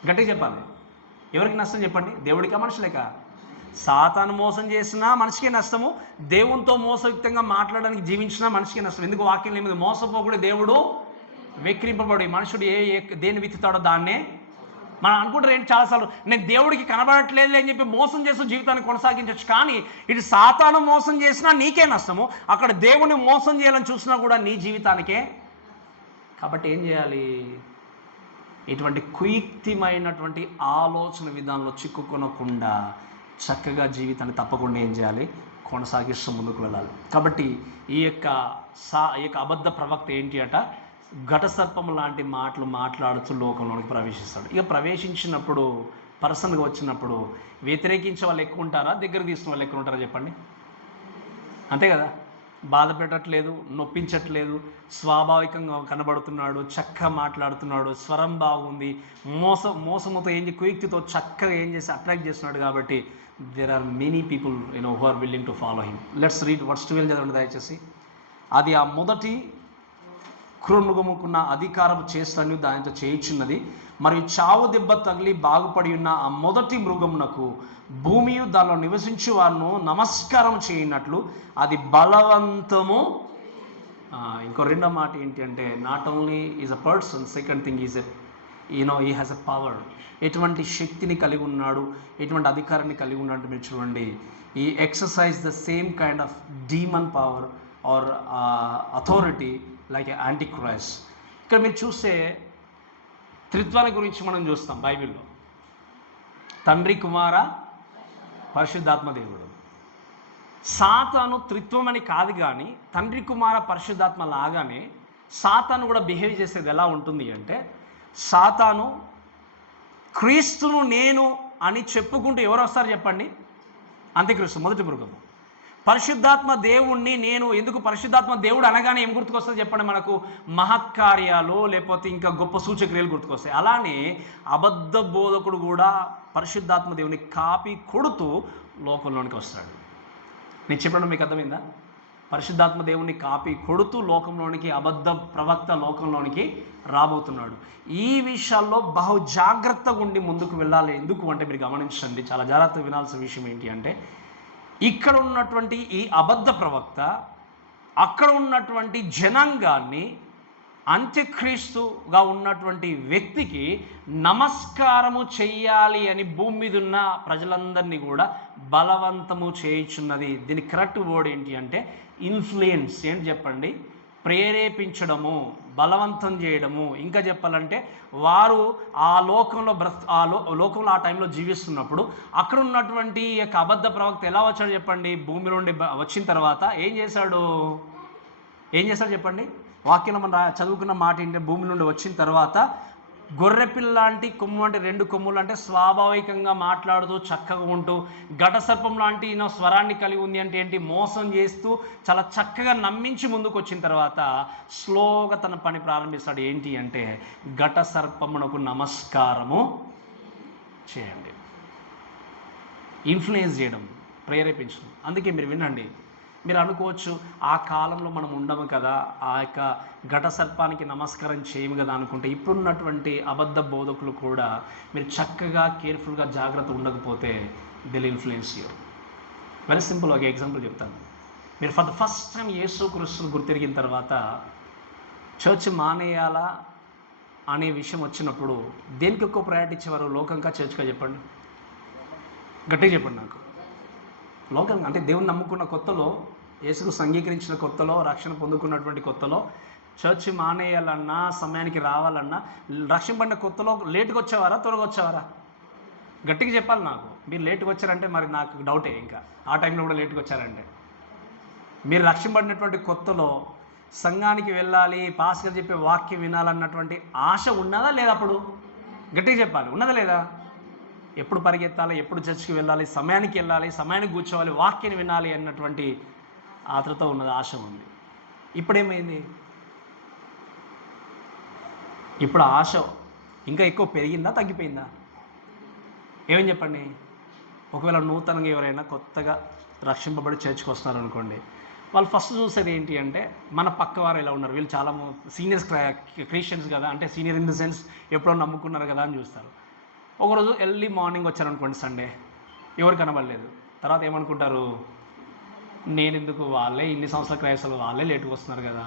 గట్టిగా చెప్పాలి, ఎవరికి నష్టం చెప్పండి? దేవుడికా మనుషులేక? సాతాను మోసం చేసినా మనిషికే నష్టము, దేవునితో మోసయుక్తంగా మాట్లాడడానికి జీవించినా మనిషికే నష్టం. ఎందుకు వాక్యం ఏమిది? మోసపోకూడదు, దేవుడు వెక్కిరింపబడి, మనుషుడు దేన్ని విత్తుతాడో దాన్నే. మనం అనుకుంటారు ఏంటి చాలాసార్లు, నేను దేవుడికి కనబడట్లేదు అని చెప్పి మోసం చేస్తూ జీవితాన్ని కొనసాగించవచ్చు. కానీ ఇటు సాతాను మోసం చేసినా నీకే నష్టము, అక్కడ దేవుడిని మోసం చేయాలని చూసినా కూడా నీ జీవితానికే. కాబట్టి ఏం చేయాలి? ఇటువంటి కుయుక్తిమైనటువంటి ఆలోచన విధానంలో చిక్కుకొనకుండా చక్కగా జీవితాన్ని తప్పకుండా ఏం చేయాలి? కొనసాగిస్తూ ముందుకు వెళ్ళాలి. కాబట్టి ఈ యొక్క అబద్ధ ప్రవక్త ఏంటి అట? ఘట సర్పం లాంటి మాటలు మాట్లాడుతూ లోకంలోనికి ప్రవేశిస్తాడు. ఇక ప్రవేశించినప్పుడు, పర్సన్గా వచ్చినప్పుడు వ్యతిరేకించే వాళ్ళు ఎక్కువ ఉంటారా, దగ్గర తీసుకున్న వాళ్ళు ఎక్కువ ఉంటారా చెప్పండి? అంతే కదా. బాధ పెట్టట్లేదు, నొప్పించట్లేదు, స్వాభావికంగా కనబడుతున్నాడు, చక్కగా మాట్లాడుతున్నాడు, స్వరం బాగుంది, మోసముతో కుయుక్తితో చక్కగా ఏం చేసి అట్రాక్ట్ చేస్తున్నాడు. కాబట్టి there are many people who are willing to follow him. Let's read verse 12 చదవండి దయచేసి. అది ఆ మొదటి క్రూరమృగముకున్న అధికారం చేస్తాను దానితో చేయించున్నది, మరియు చావు దెబ్బ తగిలి బాగుపడి ఉన్న ఆ మొదటి మృగమునకు భూమియు దానిలో నివసించు వారిను నమస్కారం చేయనట్లు అది బలవంతము. ఇంకో రెండో మాట ఏంటి అంటే, not only is a person, second thing is ఈ హ్యాస్ ఎ పవర్, ఎటువంటి శక్తిని కలిగి ఉన్నాడు, ఎటువంటి అధికారాన్ని కలిగి ఉన్నాడు. మీరు చూడండి, ఈ exercise the same kind of demon power or authority like a antichrist. ఇక్కడ మీరు చూస్తే త్రిత్వాన్ని గురించి మనం చూస్తాం బైబిల్లో. తండ్రి, కుమార, పరిశుద్ధాత్మ దేవుడు. సాతాను త్రిత్వం అని కాదు, కానీ తండ్రి, కుమార, పరిశుద్ధాత్మ లాగానే సాతాను కూడా బిహేవ్ చేసేది ఎలా ఉంటుంది అంటే, సాతాను క్రీస్తును నేను అని చెప్పుకుంటూ ఎవరు వస్తారు చెప్పండి? అంత్యక్రీస్తు, మొదటి మృగము. పరిశుద్ధాత్మ దేవుణ్ణి నేను, ఎందుకు పరిశుద్ధాత్మ దేవుడు అనగానే ఏం గుర్తుకొస్తుంది చెప్పండి మనకు? మహత్కార్యాలు, లేకపోతే ఇంకా గొప్ప సూచక్రియలు గుర్తుకొస్తాయి. అలానే అబద్ధ బోధకుడు కూడా పరిశుద్ధాత్మ దేవుని కాపీ కొడుతూ లోకంలోనికి వస్తాడు. నేను చెప్పడం మీకు అర్థమైందా? పరిశుద్ధాత్మ దేవుని కాపీ కొడుతూ లోకంలోనికి, అబద్ధ ప్రవక్త లోకంలోనికి రాబోతున్నాడు. ఈ విషయాల్లో బహు జాగ్రత్తగా ఉండి ముందుకు వెళ్ళాలి. ఎందుకు అంటే మీరు గమనించండి, చాలా జాగ్రత్తగా వినాల్సిన విషయం ఏంటి అంటే, ఇక్కడ ఉన్నటువంటి ఈ అబద్ధ ప్రవక్త అక్కడ ఉన్నటువంటి జనాంగాన్ని, అంత్యక్రీస్తుగా ఉన్నటువంటి వ్యక్తికి నమస్కారము చెయ్యాలి అని భూమి మీద ఉన్న ప్రజలందరినీ కూడా బలవంతము చేయుచున్నది. దీని కరెక్ట్ వర్డ్ ఏంటి అంటే ఇన్ఫ్లుయెన్స్. ఏంటి చెప్పండి? ప్రేరేపించడము, బలవంతం చేయడము. ఇంకా చెప్పాలంటే వారు ఆ లోకంలో లోకంలో ఆ టైంలో జీవిస్తున్నప్పుడు అక్కడ ఉన్నటువంటి యొక్క అబద్ధ ప్రవక్త ఎలా వచ్చాడు చెప్పండి? భూమి నుండి వచ్చిన తర్వాత ఏం చేశాడు చెప్పండి? వాక్యంలో మనం చదువుకున్న మాట ఏంటంటే, భూమి నుండి వచ్చిన తర్వాత గొర్రెపిల్ల లాంటి కొమ్ము అంటే 2 కొమ్ములు అంటే స్వాభావికంగా మాట్లాడుతూ చక్కగా ఉంటూ, ఘటసర్పం లాంటి స్వరాన్ని కలిగి ఉంది అంటే ఏంటి? మోసం చేస్తూ చాలా చక్కగా నమ్మించి ముందుకు వచ్చిన తర్వాత స్లోగా తన పని ప్రారంభిస్తాడు. ఏంటి అంటే ఘటసర్పమునకు నమస్కారము చేయండి. ఇన్ఫ్లుయెన్స్ చేయడం, ప్రేరేపించడం. అందుకే మీరు వినండి, మీరు అనుకోవచ్చు ఆ కాలంలో మనం ఉండము కదా, ఆ యొక్క ఘట సర్పానికి నమస్కారం చేయము కదా అనుకుంటే, ఇప్పుడున్నటువంటి అబద్ధ బోధకులు కూడా మీరు చక్కగా కేర్ఫుల్గా జాగ్రత్త ఉండకపోతే they'll influence you. Very simple. ఒక ఎగ్జాంపుల్ చెప్తాను. మీరు ఫర్ ద ఫస్ట్ టైం యేసుక్రీస్తును గుర్తిరిగిన తర్వాత చర్చ్ మానేయాలా అనే విషయం వచ్చినప్పుడు దేనికి ఎక్కువ ప్రయారిటీ ఇచ్చేవారు? లోకంగా, చర్చ్గా? చెప్పండి, గట్టిగా చెప్పండి నాకు. లోకం అంటే దేవుని నమ్ముకున్న కొత్తలో, యేసుకు అంగీకరించిన కొత్తలో, రక్షణ పొందుకున్నటువంటి కొత్తలో చర్చి మానేయాలన్నా, సమయానికి రావాలన్నా, రక్షణ పడిన కొత్తలో లేటుగా వచ్చేవారా, త్వరగా వచ్చేవారా? గట్టిగా చెప్పాలి నాకు. మీరు లేటుగా వచ్చారంటే మరి నాకు డౌటే. ఇంకా ఆ టైంలో కూడా లేటుగా వచ్చారంటే, మీరు రక్షణ పడినటువంటి కొత్తలో సంఘానికి వెళ్ళాలి, పాస్టర్ చెప్పే వాక్యం వినాలన్నటువంటి ఆశ ఉన్నదా లేదా? అప్పుడు గట్టిగా చెప్పాలి, ఉన్నదా లేదా? ఎప్పుడు పరిగెత్తాలి, ఎప్పుడు చర్చికి వెళ్ళాలి, సమయానికి వెళ్ళాలి, సమయానికి కూర్చోవాలి, వాక్యాన్ని వినాలి అన్నటువంటి ఆతృత ఉన్నది, ఆశ ఉంది. ఇప్పుడేమైంది? ఇప్పుడు ఆశ ఇంకా ఎక్కువ పెరిగిందా, తగ్గిపోయిందా? ఏమని చెప్పండి? ఒకవేళ నూతనంగా ఎవరైనా కొత్తగా రక్షింపబడి చర్చికి వస్తున్నారు అనుకోండి, వాళ్ళు ఫస్ట్ చూసేది ఏంటి అంటే మన పక్క వారు ఎలా ఉన్నారు, వీళ్ళు చాలా సీనియర్స్ క్రిస్టియన్స్ కదా, అంటే సీనియర్ ఇన్ ద సెన్స్ ఎప్పుడో నమ్ముకున్నారు కదా అని చూస్తారు. ఒకరోజు ఎర్లీ మార్నింగ్ వచ్చారనుకోండి, సండే, ఎవరు కనబడలేదు. తర్వాత ఏమనుకుంటారు? నేను ఎందుకు, వాళ్ళే ఇన్ని సంవత్సరాల క్రైస్తవులు, వాళ్ళే లేటుగా వస్తున్నారు కదా.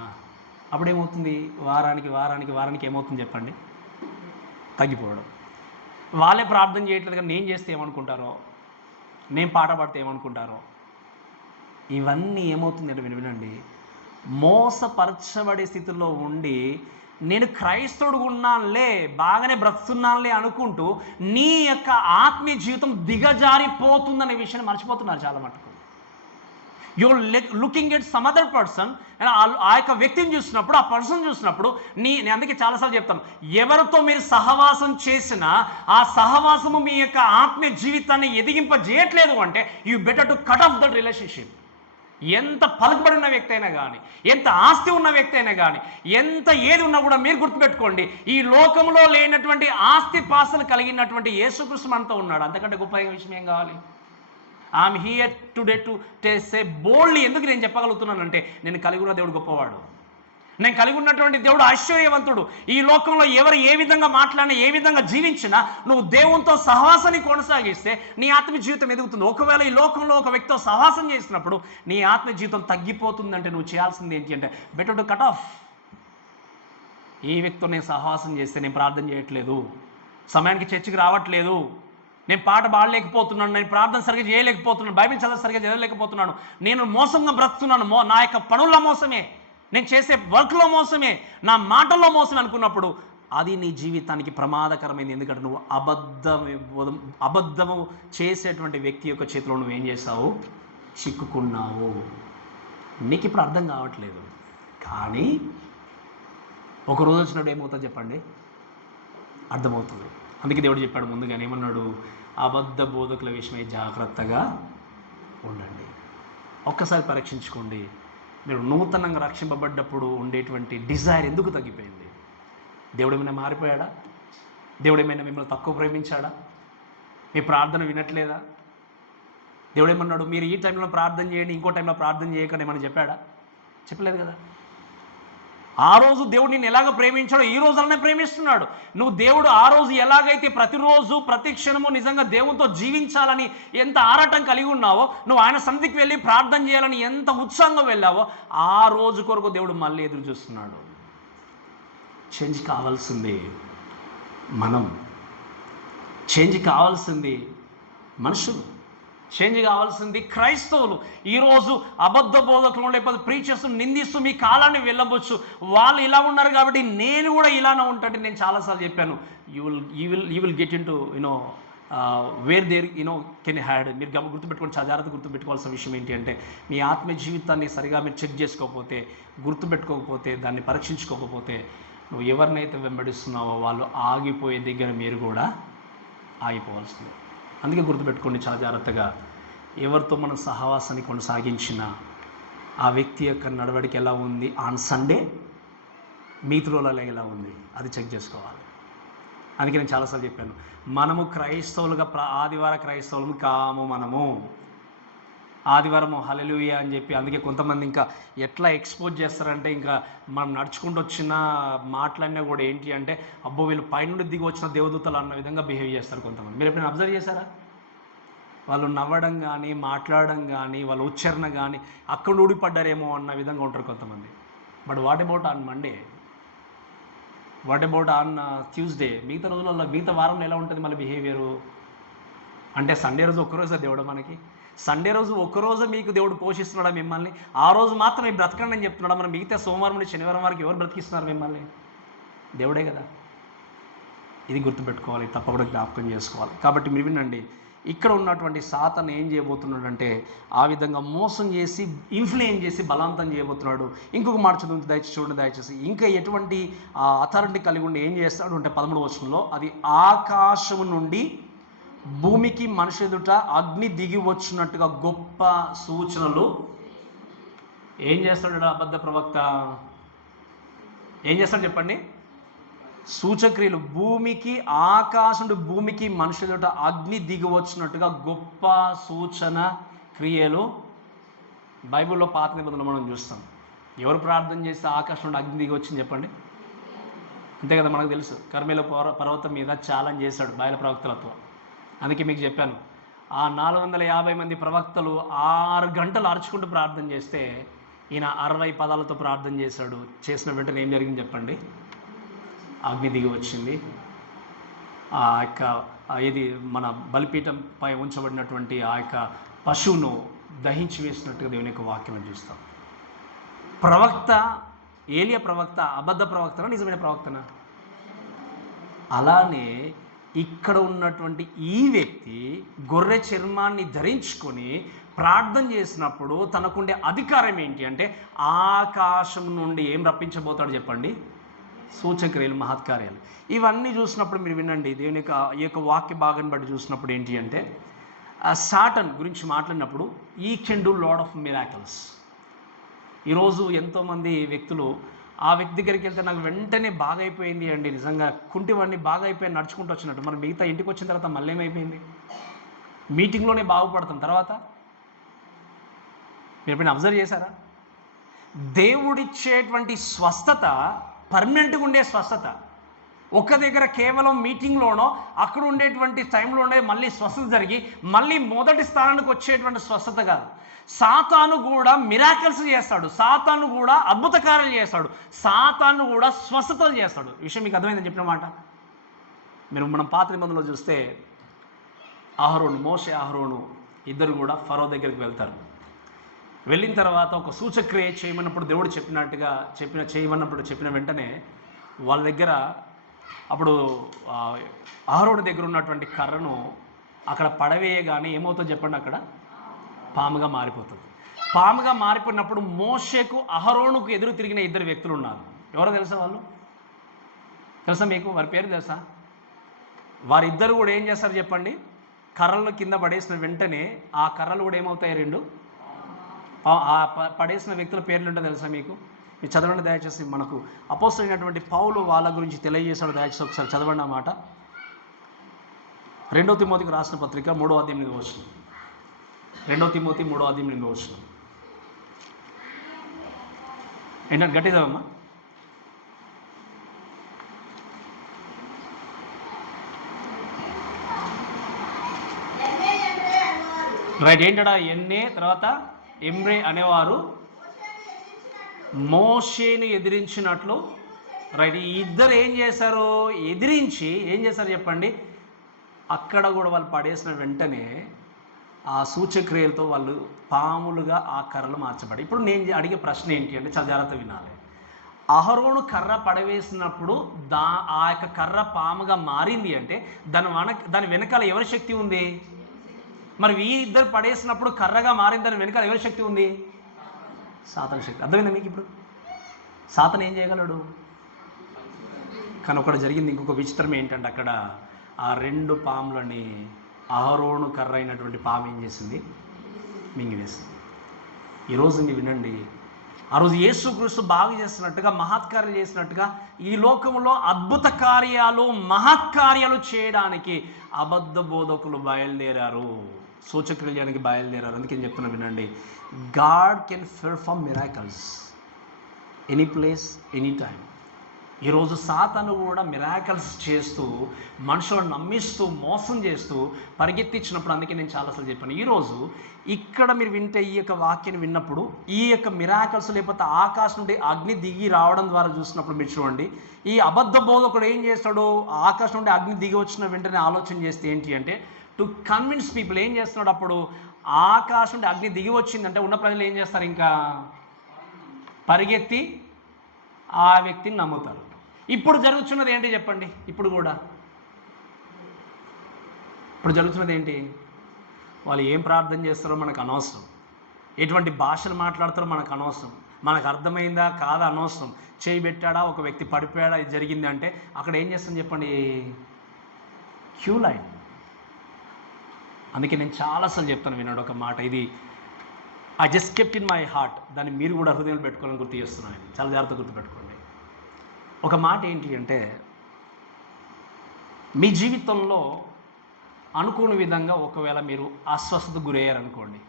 అప్పుడు ఏమవుతుంది? వారానికి ఏమవుతుంది చెప్పండి? తగ్గిపోవడం. వాళ్ళే ప్రార్థన చేయట్లేదు కానీ నేను చేస్తే ఏమనుకుంటారో, నేను పాట పాడితే ఏమనుకుంటారో. ఇవన్నీ ఏమవుతుంది అంటే వినండి, మోసపరచబడే స్థితిలో ఉండి నేను క్రైస్తవుడు ఉన్నానులే, బాగానే బ్రతుకున్నానులే అనుకుంటూ నీ యొక్క ఆత్మీయ జీవితం దిగజారిపోతుందనే విషయాన్ని మర్చిపోతున్నారు చాలా మటుకు. Your looking at some other person, ఆ యొక్క వ్యక్తిని చూసినప్పుడు, ఆ పర్సన్ చూసినప్పుడు నేను అందుకే చాలాసార్లు చెప్తాను, ఎవరితో మీరు సహవాసం చేసినా ఆ సహవాసము మీ యొక్క ఆత్మీయ జీవితాన్ని ఎదిగింపజేయట్లేదు అంటే you better to cut off that relationship. ఎంత పలుకుబడిన వ్యక్తి అయినా కానీ, ఎంత ఆస్తి ఉన్న వ్యక్తి అయినా కానీ, ఎంత ఏది ఉన్నా కూడా మీరు గుర్తుపెట్టుకోండి, ఈ లోకంలో లేనటువంటి ఆస్తి పాస్తులు కలిగినటువంటి యేసుక్రీస్తు మనతో ఉన్నాడు. అంతకంటే గొప్ప విషయం ఏం కావాలి? I'm here today to say boldly. ఎందుకు నేను చెప్పగలుగుతున్నానంటే నేను కలిగి ఉన్న దేవుడు గొప్పవాడు, నేను కలిగి ఉన్నటువంటి దేవుడు ఐశ్వర్యవంతుడు. ఈ లోకంలో ఎవరు ఏ విధంగా మాట్లాడినా, ఏ విధంగా జీవించినా నువ్వు దేవునితో సహవాసాన్ని కొనసాగిస్తే నీ ఆత్మీయ జీవితం ఎదుగుతుంది. ఒకవేళ ఈ లోకంలో ఒక వ్యక్తితో సహవాసం చేసినప్పుడు నీ ఆత్మీయ జీవితం తగ్గిపోతుందంటే నువ్వు చేయాల్సింది ఏంటి అంటే బెటర్ టు కట్ ఆఫ్. ఈ వ్యక్తితో నేను సహవాసం చేస్తే నేను ప్రార్థన చేయట్లేదు, సమయానికి చర్చికి రావట్లేదు, నేను పాట పాడలేకపోతున్నాను, నేను ప్రార్థన సరిగ్గా చేయలేకపోతున్నాను, బైబిల్ చదవ సరిగ్గా చదవలేకపోతున్నాను, నేను మోసంగా బ్రతుకుతున్నాను, నా యొక్క పనుల్లో మోసమే, నేను చేసే వర్క్లో మోసమే, నా మాటల్లో మోసమే అనుకున్నప్పుడు అది నీ జీవితానికి ప్రమాదకరమైంది. ఎందుకంటే నువ్వు అబద్ధము చేసేటువంటి వ్యక్తి యొక్క చేతిలో నువ్వేం చేసావు, చిక్కుకున్నావు. నీకు ఇప్పుడు అర్థం కావట్లేదు, కానీ ఒకరోజు వచ్చినప్పుడు ఏమవుతుంది చెప్పండి, అర్థమవుతుంది. అందుకే దేవుడు చెప్పాడు ముందుగానే, ఏమన్నాడు, అబద్ధ బోధకుల విషయమై జాగ్రత్తగా ఉండండి. ఒక్కసారి పరీక్షించుకోండి, మీరు నూతనంగా రక్షింపబడ్డప్పుడు ఉండేటువంటి డిజైర్ ఎందుకు తగ్గిపోయింది? దేవుడు ఏమైనా మారిపోయాడా? దేవుడు ఏమైనా మిమ్మల్ని తక్కువ ప్రేమించాడా? మీ ప్రార్థన వినట్లేదా? దేవుడు ఏమన్నాడు, మీరు ఈ టైంలో ప్రార్థన చేయండి, ఇంకో టైంలో ప్రార్థన చేయకండి ఏమని చెప్పాడా? చెప్పలేదు కదా. ఆ రోజు దేవుడు నిన్ను ఎలాగ ప్రేమించాడో ఈ రోజు అలానే ప్రేమిస్తున్నాడు. నువ్వు దేవుడు ఆ రోజు ఎలాగైతే ప్రతిరోజు ప్రతి క్షణము నిజంగా దేవునితో జీవించాలని ఎంత ఆరాటం కలిగి ఉన్నావో, నువ్వు ఆయన సన్నిధికి వెళ్ళి ప్రార్థన చేయాలని ఎంత ఉత్సాహంగా వెళ్ళావో, ఆ రోజు కొరకు దేవుడు మళ్ళీ ఎదురు చూస్తున్నాడు. చేంజ్ కావాల్సింది మనం, చేంజ్ కావాల్సింది మనుషులు, చేంజ్ కావాల్సింది క్రైస్తవులు. ఈరోజు అబద్ధ బోధకులు లేకపోతే ప్రీచర్స్ నిందిస్తూ మీ కాలాన్ని వెళ్ళవచ్చు, వాళ్ళు ఇలా ఉన్నారు కాబట్టి నేను కూడా ఇలానే ఉంటాను. నేను చాలాసార్లు చెప్పాను, you will get in to where there can had. మీరు గుర్తుపెట్టుకోండి, జాగ్రత్త గుర్తుపెట్టుకోవాల్సిన విషయం ఏంటి అంటే, మీ ఆత్మీయ జీవితాన్ని సరిగా మీరు చెక్ చేసుకోకపోతే, గుర్తుపెట్టుకోకపోతే, దాన్ని పరీక్షించుకోకపోతే, నువ్వు ఎవరినైతే వెంబడిస్తున్నావో వాళ్ళు ఆగిపోయే దగ్గర మీరు కూడా ఆగిపోవాల్సిందే. అందుకే గుర్తుపెట్టుకోండి చాలా జాగ్రత్తగా, ఎవరితో మనం సహవాసాన్ని కొనసాగించిన ఆ వ్యక్తి యొక్క నడవడిక ఎలా ఉంది, ఆన్ సండే మీతులలో ఎలా ఉంది, అది చెక్ చేసుకోవాలి. అందుకే నేను చాలాసార్లు చెప్పాను, మనము క్రైస్తవులుగా ఆదివార క్రైస్తవులు కాము. మనము ఆదివారము హల్లెలూయా అని చెప్పి, అందుకే కొంతమంది ఇంకా ఎట్లా ఎక్స్పోజ్ చేస్తారంటే, ఇంకా మనం నడుచుకుంటూ వచ్చిన మాటలన్నీ కూడా ఏంటి అంటే, అబ్బో వీళ్ళు పైనుండి దిగి వచ్చిన దేవదూతలు అన్న విధంగా బిహేవ్ చేస్తారు కొంతమంది. మీరు ఎప్పుడైనా అబ్జర్వ్ చేశారా? వాళ్ళు నవ్వడం కానీ, మాట్లాడడం కానీ, వాళ్ళ ఉచ్చారణ కానీ అక్కడ ఊడిపడ్డారేమో అన్న విధంగా ఉంటారు కొంతమంది. But what about on Monday, what about on Tuesday, మిగతా రోజులలో మిగతా వారంలో ఎలా ఉంటుంది మళ్ళీ బిహేవియరు? అంటే సండే రోజు ఒక్కరోజే దేవుడు మనకి, సండే రోజు ఒక్కరోజు మీకు దేవుడు పోషిస్తున్నాడా మిమ్మల్ని? ఆ రోజు మాత్రం మీరు బ్రతకండి అని చెప్తున్నాడా? మరి మిగతా సోమవారం నుండి శనివారం వరకు ఎవరు బ్రతికిస్తున్నారు మిమ్మల్ని? దేవుడే కదా. ఇది గుర్తుపెట్టుకోవాలి, తప్పకుండా జ్ఞాపకం చేసుకోవాలి. కాబట్టి మీరు వినండి, ఇక్కడ ఉన్నటువంటి సాతాను ఏం చేయబోతున్నాడంటే, ఆ విధంగా మోసం చేసి, ఇన్ఫ్లుయెన్స్ చేసి బలవంతం చేయబోతున్నాడు. ఇంకొక మాట చదువు దయచేసి, ఇంకా ఎటువంటి అథారిటీ కలిగి ఉండి ఏం చేస్తాడు అంటే 13వ వచనంలో, అది ఆకాశము నుండి భూమికి మనిషి ఎదుట అగ్ని దిగి వచ్చినట్టుగా గొప్ప సూచనలు ఏం చేస్తాడు అబద్ధ ప్రవక్త? ఏం చేస్తాడు చెప్పండి? సూచక్రియలు. భూమికి, ఆకాశం నుండి భూమికి మనిషి ఎదుట అగ్ని దిగి వచ్చినట్టుగా గొప్ప సూచన క్రియలు బైబిల్లో పాత నిబంధనలు మనం చూస్తాం. ఎవరు ప్రార్థన చేస్తే ఆకాశం నుండి అగ్ని దిగి వచ్చింది చెప్పండి? అంతే కదా, మనకు తెలుసు. కర్మేల పర్వతం మీద ఛాలెంజ్ చేశాడు బయలు ప్రవక్తలతో. అందుకే మీకు చెప్పాను, ఆ 450 మంది ప్రవక్తలు 6 గంటలు అరుచుకుంటూ ప్రార్థన చేస్తే, ఈయన 60 పదాలతో ప్రార్థన చేశాడు. చేసిన వెంటనే ఏం జరిగింది చెప్పండి? అగ్ని దిగి వచ్చింది. ఆ యొక్క ఇది మన బలిపీఠంపై ఉంచబడినటువంటి ఆ యొక్క పశువును దహించి వేసినట్టుగా దేవుని యొక్క వాక్యం చూస్తాం. ప్రవక్త ఏలియా ప్రవక్త అబద్ధ ప్రవక్తనా, నిజమైన ప్రవక్తనా? అలానే ఇక్కడ ఉన్నటువంటి ఈ వ్యక్తి గొర్రె చర్మాన్ని ధరించుకొని ప్రార్థన చేసినప్పుడు తనకుండే అధికారం ఏంటి అంటే, ఆకాశం నుండి ఏం రప్పించబోతాడు చెప్పండి? సూచక్రియలు, మహత్కార్యాలు. ఇవన్నీ చూసినప్పుడు మీరు వినండి, దేవుని యొక్క ఈ యొక్క వాక్య భాగాన్ని బట్టి చూసినప్పుడు ఏంటి అంటే, సాటన్ గురించి మాట్లాడినప్పుడు ఈ can do lot of miracles. ఈరోజు ఎంతోమంది వ్యక్తులు ఆ వ్యక్తి దగ్గరికి వెళ్తే నాకు వెంటనే బాగా అయిపోయింది అండి, నిజంగా కుంటివాడిని బాగా అయిపోయి నడుచుకుంటూ వచ్చినట్టు. మరి మిగతా ఇంటికి వచ్చిన తర్వాత మళ్ళీ ఏమైపోయింది? మీటింగ్లోనే బాగుపడతాం, తర్వాత మీరు ఎప్పుడైనా అబ్జర్వ్ చేశారా? దేవుడిచ్చేటువంటి స్వస్థత పర్మనెంట్గా ఉండే స్వస్థత. ఒక్క దగ్గర కేవలం మీటింగ్లోనో అక్కడ ఉండేటువంటి టైంలోనే మళ్ళీ స్వస్థత జరిగి మళ్ళీ మొదటి స్థానానికి వచ్చేటువంటి స్వస్థత కాదు. సాతాను కూడా మిరాకిల్స్ చేస్తాడు, సాతాను కూడా అద్భుత కార్యాలు చేస్తాడు, సాతాను కూడా స్వస్థతలు చేస్తాడు. ఈ విషయం మీకు అర్థమైందని చెప్పిన మాట. మనం పాత నిబంధనలో చూస్తే మోషే అహరోను ఇద్దరు కూడా ఫరో దగ్గరికి వెళ్తారు. వెళ్ళిన తర్వాత ఒక సూచక్రియ చేయమన్నప్పుడు దేవుడు చెప్పిన వెంటనే వాళ్ళ దగ్గర అప్పుడు అహరోను దగ్గర ఉన్నటువంటి కర్రను అక్కడ పడవేయగానే ఏమవుతుందో చెప్పండి, అక్కడ పాముగా మారిపోతుంది. పాముగా మారిపోయినప్పుడు మోషేకు అహరోనుకు ఎదురు తిరిగిన ఇద్దరు వ్యక్తులు ఉన్నారు. ఎవరో తెలుసా? తెలుసా మీకు? వారి పేరు తెలుసా? వారిద్దరు కూడా ఏం చేస్తారు చెప్పండి? కర్రలు కింద పడేసిన వెంటనే ఆ కర్రలు కూడా ఏమవుతాయి? రెండు. ఆ పడేసిన వ్యక్తుల పేర్లు ఉంటే తెలుసా మీకు? మీరు చదవండి దయచేసి. మనకు అపోస్తలుడైనటువంటి పౌలు వాళ్ళ గురించి తెలియజేశాడు. దయచేసి ఒకసారి చదవండి ఆ మాట. 2 తిమోతికి రాసిన పత్రిక 3వ అధ్యాయం 8వ వచనం. 2 తిమోతి 3వ అధ్యాయం 8వ వచనం. ఏంటంటే గట్టి చదవమ్మా. రైట్. ఏంటడా? ఎన్నే తర్వాత ఎమ్రే అనేవారు మోషేను ఎదిరించినట్లు. రైట్. ఈ ఇద్దరు ఏం చేశారు? ఎదిరించి ఏం చేశారు చెప్పండి? అక్కడ కూడా వాళ్ళు పడేసిన వెంటనే ఆ సూచక్రియలతో వాళ్ళు పాములుగా ఆ కర్రలు మార్చబడి. ఇప్పుడు నేను అడిగే ప్రశ్న ఏంటి అంటే చాలా జాగ్రత్త వినాలి. అహరోను కర్ర పడవేసినప్పుడు ఆ యొక్క కర్ర పాముగా మారింది అంటే దాని వెనకాల ఎవరి శక్తి ఉంది? మరి ఈ ఇద్దరు పడేసినప్పుడు కర్రగా మారిన దాని వెనకాల ఎవరి శక్తి ఉంది? సాతాను శక్తి. అర్థమైందా మీకు? ఇప్పుడు సాతాను ఏం చేయగలడు? కానీ ఒకటి జరిగింది. ఇంకొక విచిత్రం ఏంటంటే అక్కడ ఆ 2 పాములని అహరోను కర్ర అయినటువంటి పాము ఏం చేసింది? మింగివేసింది. ఈరోజు మీరు వినండి, ఆ రోజు యేసుక్రీస్తు బాగు చేసినట్టుగా, మహత్కార్యాలు చేసినట్టుగా ఈ లోకంలో అద్భుత కార్యాలు, మహత్కార్యాలు చేయడానికి అబద్ధ బోధకులు బయలుదేరారు, సూచక్రియలు చేయడానికి బయలుదేరారు. అందుకే చెప్తున్నా వినండి, God can perform miracles any place any time. ఈరోజు సాతాను కూడా మిరాకిల్స్ చేస్తూ మనుషులను నమ్మిస్తూ మోసం చేస్తూ పరిగెత్తించినప్పుడు, అందుకే నేను చాలాసార్లు చెప్పాను, ఈరోజు ఇక్కడ మీరు వింటే ఈ యొక్క వాక్యాన్ని విన్నప్పుడు ఈ యొక్క మిరాకిల్స్ లేకపోతే ఆకాశం నుండి అగ్ని దిగి రావడం ద్వారా చూసినప్పుడు మీరు చూడండి, ఈ అబద్ధ బోధకుడు ఏం చేస్తాడు? ఆకాశం నుండి అగ్ని దిగి వచ్చిన వెంటనే ఆలోచన చేస్తే ఏంటి అంటే టు కన్విన్స్ పీపుల్. ఏం చేస్తున్నాడు? అప్పుడు ఆకాశం నుండి అగ్ని దిగి వచ్చిందంటే ఉన్న ప్రజలు ఏం చేస్తారు? ఇంకా పరిగెత్తి ఆ వ్యక్తిని నమ్ముతారు. ఇప్పుడు జరుగుతున్నది ఏంటి చెప్పండి? ఇప్పుడు జరుగుతున్నది ఏంటి? వాళ్ళు ఏం ప్రార్థన చేస్తారో మనకు అనవసరం, ఎటువంటి భాషలు మాట్లాడతారో మనకు అనవసరం, మనకు అర్థమైందా కాదా అనవసరం. చేయి పెట్టాడా, ఒక వ్యక్తి పడిపోయాడా, ఇది జరిగింది అంటే అక్కడ ఏం చేస్తాం చెప్పండి? Queue line. అందుకే నేను చాలాసార్లు చెప్తాను విన్నాడు ఒక మాట, ఇది I just kept in my heart. దాన్ని మీరు కూడా హృదయంలో పెట్టుకోవాలని గుర్తు చేస్తున్నాను. చాలా జాగ్రత్తగా గుర్తుపెట్టుకోండి. ఒక మాట ఏంటి అంటే, మీ జీవితంలో అనుకోని విధంగా ఒకవేళ మీరు అస్వస్థతకు గురయ్యారనుకోండి,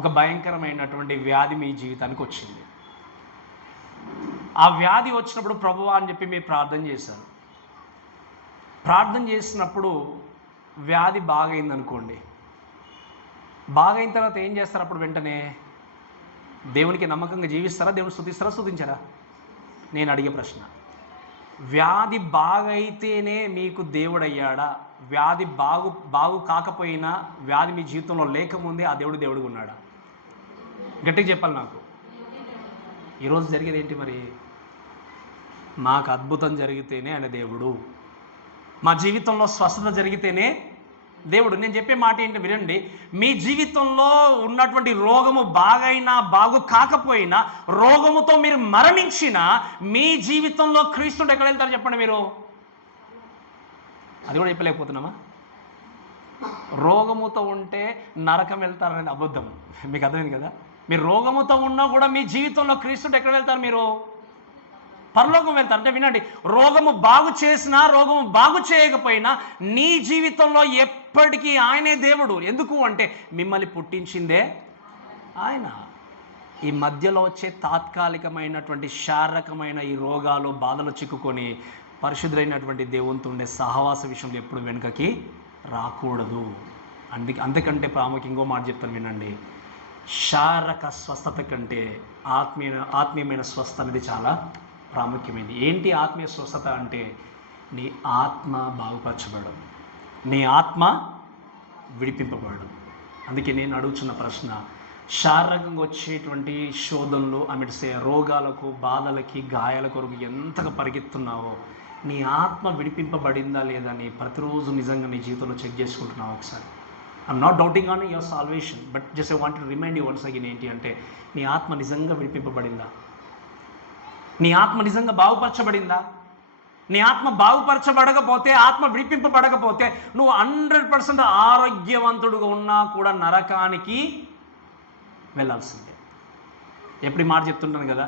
ఒక భయంకరమైనటువంటి వ్యాధి మీ జీవితానికి వచ్చింది. ఆ వ్యాధి వచ్చినప్పుడు ప్రభువా అని చెప్పి మీరు ప్రార్థన చేశారు. ప్రార్థన చేసినప్పుడు వ్యాధి బాగైందనుకోండి, బాగైన తర్వాత ఏం చేస్తారు? అప్పుడు వెంటనే దేవునికి నమ్మకంగా జీవిస్తారా? దేవుని స్తుతిస్తారా? స్తుతించారా? నేను అడిగే ప్రశ్న, వ్యాధి బాగైతేనే మీకు దేవుడు అయ్యాడా? వ్యాధి బాగు కాకపోయినా, వ్యాధి మీ జీవితంలో లేకముందే ఆ దేవుడుగా ఉన్నాడా? గట్టిగా చెప్పాలి నాకు. ఈరోజు జరిగేది ఏంటి మరి? మాకు అద్భుతం జరిగితేనే ఆయన దేవుడు, మా జీవితంలో స్వస్థత జరిగితేనే దేవుడు. నేను చెప్పే మాట ఏంటి వినండి, మీ జీవితంలో ఉన్నటువంటి రోగము బాగైనా బాగు కాకపోయినా, రోగముతో మీరు మరణించినా మీ జీవితంలో క్రీస్తుడు ఎక్కడ వెళ్తారు చెప్పండి? మీరు అది కూడా చెప్పలేకపోతున్నామా? రోగముతో ఉంటే నరకం వెళ్తారనేది అబద్ధం. మీకు అర్థమైంది కదా? మీరు రోగముతో ఉన్నా కూడా మీ జీవితంలో క్రీస్తుడు ఎక్కడ వెళ్తారు? మీరు పరలోకం వెళ్తారు. అంటే వినండి, రోగము బాగు చేసినా రోగము బాగు చేయకపోయినా నీ జీవితంలో ఎప్పటికీ ఆయనే దేవుడు. ఎందుకు అంటే మిమ్మల్ని పుట్టించిందే ఆయన. ఈ మధ్యలో వచ్చే తాత్కాలికమైనటువంటి శారీరకమైన ఈ రోగాలు బాధలు చిక్కుకొని పరిశుద్ధులైనటువంటి దేవునితో ఉండే సహవాస విషయంలో ఎప్పుడు వెనుకకి రాకూడదు. అంతకంటే ప్రాముఖ్యంగా ఇంకో మాట చెప్తాను వినండి. శారీరక స్వస్థత కంటే ఆత్మీయమైన స్వస్థత అనేది చాలా ప్రాముఖ్యమైనది. ఏంటి ఆత్మీయ స్వస్థత అంటే? నీ ఆత్మ బాగుపరచబడడం, నీ ఆత్మ విడిపింపబడడం. అందుకే నేను అడుగుతున్న ప్రశ్న, శారీరకంగా వచ్చేటువంటి శోధనలు, రోగాలకు, బాధలకి, గాయాల కొరకు ఎంతగా పరిగెత్తున్నావో, నీ ఆత్మ విడిపింపబడిందా లేదా అని ప్రతిరోజు నిజంగా నీ జీవితంలో చెక్ చేసుకుంటున్నావు ఒకసారి. I'm not doubting on your salvation, but just I want to remind you once again. ఏంటి అంటే, నీ ఆత్మ నిజంగా విడిపింపబడిందా? నీ ఆత్మ నిజంగా బాగుపరచబడిందా? నీ ఆత్మ బాగుపరచబడకపోతే, ఆత్మ విడిపింపబడకపోతే నువ్వు 100% ఆరోగ్యవంతుడుగా ఉన్నా కూడా నరకానికి వెళ్ళాల్సిందే. ఎప్పుడు ఈ మాట చెప్తుంటాను కదా,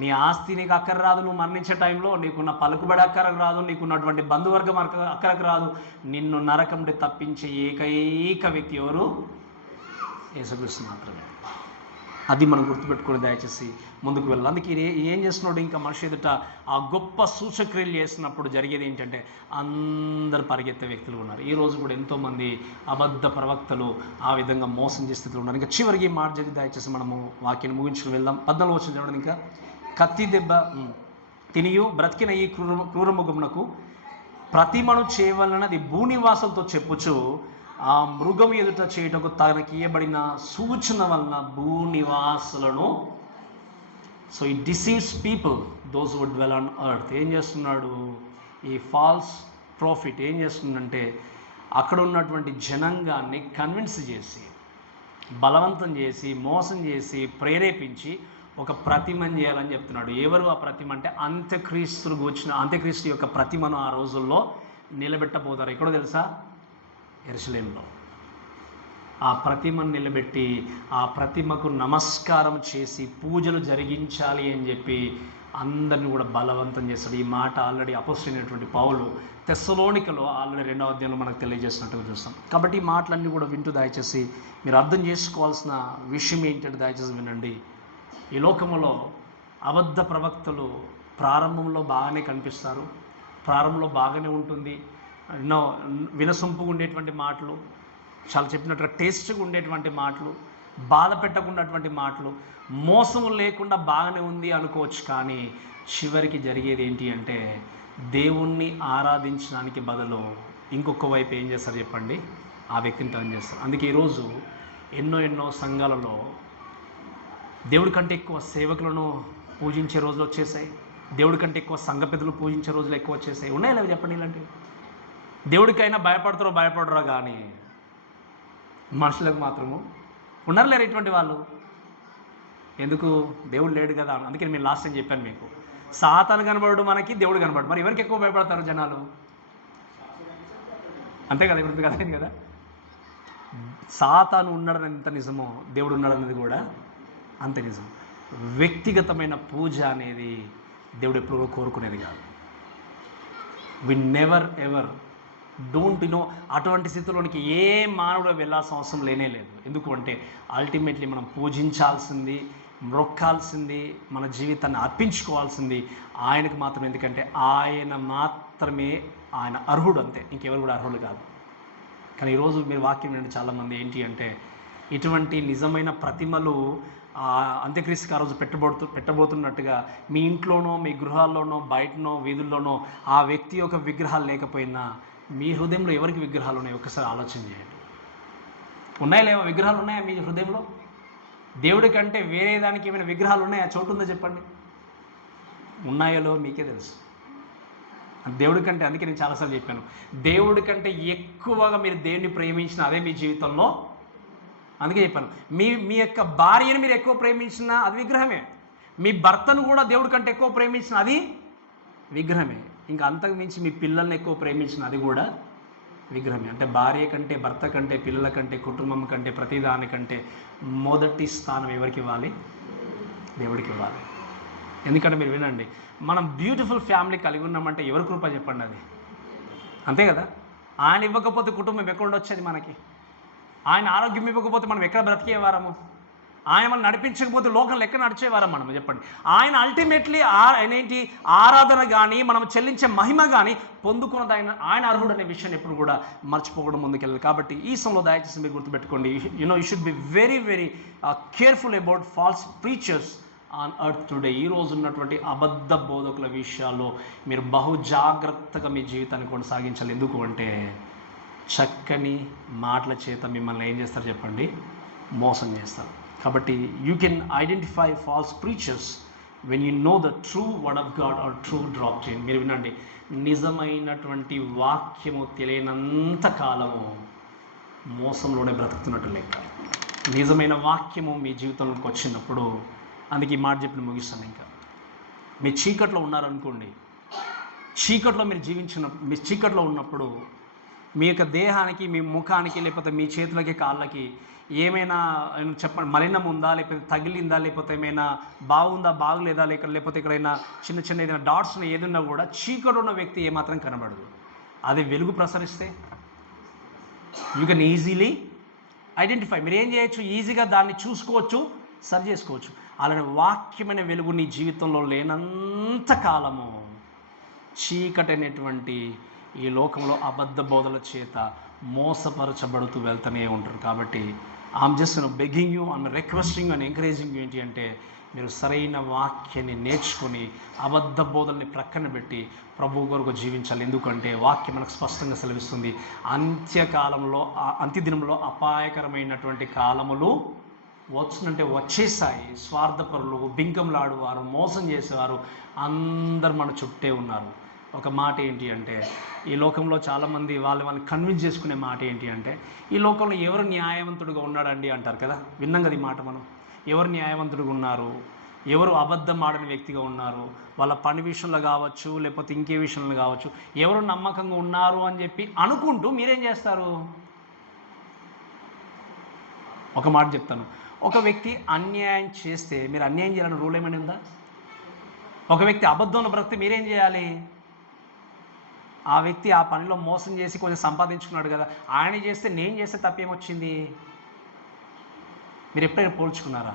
నీ ఆస్తి నీకు అక్కర రాదు, నువ్వు మరణించే టైంలో నీకున్న పలుకుబడి అక్కరకు రాదు, నీకున్నటువంటి బంధువర్గం అక్కరకు రాదు. నిన్ను నరకం నుండి తప్పించే ఏకైక వ్యక్తి ఎవరు? యేసుక్రీస్తు మాత్రమే. అది మనం గుర్తుపెట్టుకుని దయచేసి ముందుకు వెళ్ళాలి. అందుకే ఏం చేస్తున్నాడు, ఇంకా మనిషి ఎదుట ఆ గొప్ప సూచక్రియలు చేసినప్పుడు జరిగేది ఏంటంటే అందరు పరిగెత్తే వ్యక్తులు ఉన్నారు. ఈరోజు కూడా ఎంతోమంది అబద్ధ ప్రవక్తలు ఆ విధంగా మోసం చేసే స్థితిలో ఉన్నారు. ఇంకా చివరికి మాట జరిగి దయచేసి మనము వాక్యాన్ని ముగించుకుని వెళ్దాం. 14 వచనం చూడండి. ఇంకా కత్తి దెబ్బ తినియు బ్రతికిన ఈ క్రూరముఖమునకు ప్రతిమను చేయవలనది భూనివాసులతో చెప్పుచు ఆ మృగం ఎదుట చేయటకు తనకి ఇవ్వబడిన సూచన వలన భూనివాసులను, so it deceives people those would dwell on earth. ఏం చేస్తున్నాడు ఈ ఫాల్స్ ప్రాఫిట్? ఏం చేస్తుందంటే అక్కడ ఉన్నటువంటి జనాంగాన్ని కన్విన్స్ చేసి, బలవంతం చేసి, మోసం చేసి, ప్రేరేపించి ఒక ప్రతిమను చేయాలని చెప్తున్నాడు. ఎవరు ఆ ప్రతిమ అంటే అంత్యక్రీస్తు యొక్క ప్రతిమను ఆ రోజుల్లో నిలబెట్టబోతారు. ఎక్కడో తెలుసా? యెరూషలేములో. ఆ ప్రతిమను నిలబెట్టి ఆ ప్రతిమకు నమస్కారం చేసి పూజలు జరిగించాలి అని చెప్పి అందరిని కూడా బలవంతం చేస్తాడు. ఈ మాట ఆల్రెడీ అపోస్తలుడైనటువంటి పౌలు తెస్సలోనికలో ఆల్రెడీ 2వ అధ్యాయంలో మనకు తెలియజేసినట్టుగా చూస్తాం. కాబట్టి ఈ మాటలన్నీ కూడా వింటూ దయచేసి మీరు అర్థం చేసుకోవాల్సిన విషయం ఏంటంటే దయచేసి వినండి. ఈ లోకములో అబద్ధ ప్రవక్తలు ప్రారంభంలో బాగానే కనిపిస్తారు, ప్రారంభంలో బాగానే ఉంటుంది, ఎన్నో వినసొంపుగా ఉండేటువంటి మాటలు, చాలా చెప్పినట్టుగా టేస్ట్గా ఉండేటువంటి మాటలు, బాధ పెట్టకున్నటువంటి మాటలు, మోసం లేకుండా బాగానే ఉంది అనుకోవచ్చు. కానీ చివరికి జరిగేది ఏంటి అంటే దేవుణ్ణి ఆరాధించడానికి బదులు ఇంకొక వైపు ఏం చేస్తారు చెప్పండి? ఆ వ్యక్తిని టర్న్ చేస్తారు. అందుకే ఈరోజు ఎన్నో సంఘాలలో దేవుడి కంటే ఎక్కువ సేవకులను పూజించే రోజులు వచ్చేసాయి. దేవుడి కంటే ఎక్కువ సంఘ పెద్దలు పూజించే రోజులు ఎక్కువ వచ్చేసాయి. ఉన్నాయా లేవు చెప్పండి? ఇలాంటివి దేవుడికైనా భయపడరో కానీ మనుషులకు మాత్రము ఉన్నారు లేరు ఇటువంటి వాళ్ళు. ఎందుకు? దేవుడు లేడు కదా. అందుకే నేను లాస్ట్ టైం చెప్పాను మీకు, సాతాను కనబడు మనకి, దేవుడు కనబడు. మరి ఎవరికి ఎక్కువ భయపడతారు జనాలు? అంతే కదా, ఇప్పుడు కదండి కదా. సాతాను ఉన్నాడని ఎంత నిజమో దేవుడు ఉన్నాడనేది కూడా అంతే నిజం. వ్యక్తిగతమైన పూజ అనేది దేవుడు ఎప్పుడు కోరుకునేది కాదు. We never ever don't know అటువంటి స్థితిలోనికి ఏ మానవుడు వెళ్ళాల్సిన అవసరం లేదు. ఎందుకు అంటే అల్టిమేట్లీ మనం పూజించాల్సింది, మొక్కాల్సింది, మన జీవితాన్ని అర్పించుకోవాల్సింది ఆయనకు మాత్రమే. ఎందుకంటే ఆయన మాత్రమే ఆయన అర్హుడు, అంతే. ఇంకెవరు కూడా అర్హులు కాదు. కానీ ఈరోజు మీరు వాక్యం వినండి, చాలామంది ఏంటి అంటే ఇటువంటి నిజమైన ప్రతిమలు అంత్యక్రీస్తుకి ఆ రోజు పెట్టబోతున్నట్టుగా మీ ఇంట్లోనో, మీ గృహాల్లోనో, బయటనో, వీధుల్లోనో ఆ వ్యక్తి యొక్క విగ్రహాలు లేకపోయినా మీ హృదయంలో ఎవరికి విగ్రహాలు ఉన్నాయో ఒకసారి ఆలోచన చేయండి. ఉన్నాయా లేవా? విగ్రహాలు ఉన్నాయా మీ హృదయంలో? దేవుడి కంటే వేరే దానికి ఏమైనా విగ్రహాలు ఉన్నాయా? చోటు ఉందో చెప్పండి. ఉన్నాయో మీకే తెలుసు. దేవుడి కంటే, అందుకే నేను చాలాసార్లు చెప్పాను, దేవుడి కంటే ఎక్కువగా మీరు దేవుని ప్రేమించిన అదే మీ జీవితంలో. అందుకే చెప్పాను, మీ యొక్క భార్యను మీరు ఎక్కువ ప్రేమించిన అది విగ్రహమే. మీ భర్తను కూడా దేవుడి కంటే ఎక్కువ ప్రేమించిన అది విగ్రహమే. ఇంకా అంతకు మించి మీ పిల్లల్ని ఎక్కువ ప్రేమించిన అది కూడా విగ్రహమే. అంటే భార్య కంటే, భర్త కంటే, పిల్లల కంటే, కుటుంబం కంటే, ప్రతిదానికంటే మొదటి స్థానం ఎవరికి ఇవ్వాలి? దేవుడికి ఇవ్వాలి. ఎందుకంటే మీరు వినండి, మనం బ్యూటిఫుల్ ఫ్యామిలీ కలిగి ఉన్నామంటే ఎవరి కృప చెప్పండి? అది అంతే కదా. ఆయన ఇవ్వకపోతే కుటుంబం ఎక్కడ వచ్చేది మనకి? ఆయన ఆరోగ్యం ఇవ్వకపోతే మనం ఎక్కడ బ్రతికేవారము? ఆయన మనం నడిపించకపోతే లోకంలో ఎక్కడ నడిచేవారా మనం చెప్పండి. ఆయన అల్టిమేట్లీ ఆయన ఏంటి, ఆరాధన కానీ మనం చెల్లించే మహిమ కానీ పొందుకున్నది ఆయన అర్హుడు అనే విషయాన్ని ఎప్పుడు కూడా మర్చిపోకుండా ముందుకెళ్ళాలి. కాబట్టి ఈ సమయంలో దయచేసి మీరు గుర్తుపెట్టుకోండి, you should be very very careful about false preachers on earth today. ఈరోజు ఉన్నటువంటి అబద్ధ బోధకుల విషయాల్లో మీరు బహు జాగ్రత్తగా మీ జీవితాన్ని కొనసాగించాలి. ఎందుకు అంటే చక్కని మాటల చేత మిమ్మల్ని ఏం చేస్తారు చెప్పండి, మోసం చేస్తారు. కాబట్టి you can identify false preachers when you know the true word of God or true doctrine. మీరు వినండి, నిజమైనటువంటి వాక్యము తెలియనంత కాలము మోసంలోనే బ్రతుకుతున్నట్టు లెక్క. నిజమైన వాక్యము మీ జీవితంలోకి వచ్చినప్పుడు, అందుకే ఈ మాట చెప్పిన ముగిస్తాను. ఇంకా మీ చీకట్లో ఉన్నారనుకోండి, చీకట్లో మీరు మీ చీకట్లో ఉన్నప్పుడు మీ యొక్క దేహానికి, మీ ముఖానికి, లేకపోతే మీ చేతులకి, కాళ్ళకి ఏమైనా చెప్పండి మలినం ఉందా, లేకపోతే తగిలిందా, లేకపోతే ఏమైనా బాగుందా, బాగులేదా, లేకపోతే ఎక్కడైనా చిన్న చిన్న ఏదైనా డాట్స్ ఏదున్నా కూడా చీకటి ఉన్న వ్యక్తి ఏమాత్రం కనబడదు. అదే వెలుగు ప్రసరిస్తే యూ కెన్ ఈజీలీ ఐడెంటిఫై. మీరు ఏం చేయొచ్చు, ఈజీగా దాన్ని చూసుకోవచ్చు, సరి చేసుకోవచ్చు. అలానే వాక్యమైన వెలుగు నీ జీవితంలో లేనంత కాలము చీకటి అనేటువంటి ఈ లోకంలో అబద్ధ బోధల చేత మోసపరచబడుతూ వెళ్తూనే ఉంటారు. కాబట్టి I'm just begging you, I'm requesting and encouraging ఏంటి అంటే, మీరు సరైన వాక్యాన్ని నేర్చుకొని అబద్ధ బోధల్ని ప్రక్కన పెట్టి ప్రభు కొరకు జీవించాలి. ఎందుకంటే వాక్యం మనకు స్పష్టంగా సెలవిస్తుంది, అంత్యదినంలో అపాయకరమైనటువంటి కాలములు వచ్చేసాయి. స్వార్థపరులు, బింకంలాడువారు, మోసం చేసేవారు అందరు మన చుట్టే ఉన్నారు. ఒక మాట ఏంటి అంటే, ఈ లోకంలో చాలామంది వాళ్ళని కన్విన్స్ చేసుకునే మాట ఏంటి అంటే, ఈ లోకంలో ఎవరు న్యాయవంతుడుగా ఉన్నాడండి అంటారు కదా, విన్నాం కదా ఈ మాట మనం. ఎవరు న్యాయవంతుడుగా ఉన్నారు, ఎవరు అబద్ధం ఆడని వ్యక్తిగా ఉన్నారు, వాళ్ళ పని విషయంలో కావచ్చు, లేకపోతే ఇంకే విషయంలో కావచ్చు, ఎవరు నమ్మకంగా ఉన్నారు అని చెప్పి అనుకుంటూ మీరేం చేస్తారు? ఒక మాట చెప్తాను, ఒక వ్యక్తి అన్యాయం చేస్తే మీరు అన్యాయం చేయాలని రూల్ ఏమైనా ఉందా? ఒక వ్యక్తి అబద్ధంలో బ్రతికితే మీరేం చేయాలి? ఆ వ్యక్తి ఆ పనిలో మోసం చేసి కొంచెం సంపాదించుకున్నాడు కదా, ఆయన చేస్తే నేను చేస్తే తప్పేమొచ్చింది? మీరు ఎప్పుడైనా పోల్చుకున్నారా?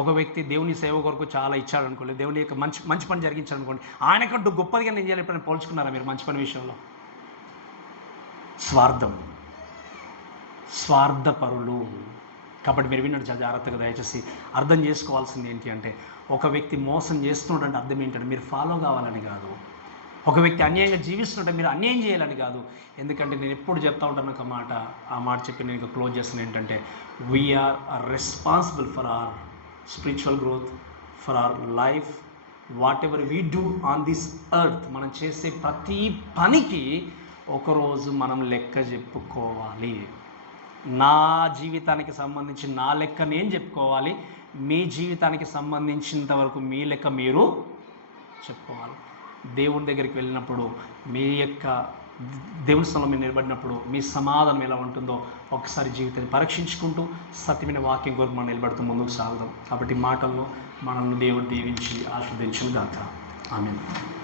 ఒక వ్యక్తి దేవుని సేవ కొరకు చాలా ఇచ్చాడు అనుకోండి, దేవుని యొక్క మంచి పని జరిగించాడు అనుకోండి, ఆయనకంటూ గొప్పదిగా నేను చేయాలి, ఎప్పుడైనా పోల్చుకున్నారా మీరు మంచి పని విషయంలో? స్వార్థపరులు. కాబట్టి మీరు విన్నట్టు చాలా జాగ్రత్తగా దయచేసి అర్థం చేసుకోవాల్సింది ఏంటి అంటే, ఒక వ్యక్తి మోసం చేస్తున్నాడంటే అర్థం ఏంటంటే మీరు ఫాలో కావాలని కాదు. ఒక వ్యక్తి అన్యాయంగా జీవిస్తుంటే మీరు అన్యాయం చేయాలని కాదు. ఎందుకంటే నేను ఎప్పుడు చెప్తా ఉంటాను ఒక మాట, ఆ మాట చెప్పి నేను ఇంకా క్లోజ్ చేస్తాను ఏంటంటే, we are responsible for our spiritual growth, for our life, whatever we do on this earth. మనం చేసే ప్రతి పనికి ఒకరోజు మనం లెక్క చెప్పుకోవాలి. నా జీవితానికి సంబంధించి నా లెక్క నేను చెప్పుకోవాలి, మీ జీవితానికి సంబంధించినంత వరకు మీ లెక్క మీరు చెప్పుకోవాలి. దేవుని దగ్గరికి వెళ్ళినప్పుడు మీ యొక్క దేవుని స్థలంలో మీరు నిలబడినప్పుడు మీ సమాధానం ఎలా ఉంటుందో ఒకసారి జీవితాన్ని పరీక్షించుకుంటూ సత్యమైన వాక్యం కొరకు మనం నిలబడుతూ ముందుకు సాగుదాం. కాబట్టి మాటల్లో మనల్ని దేవుడు దీవించి ఆశీర్వదించును గాక. ఆమేన్.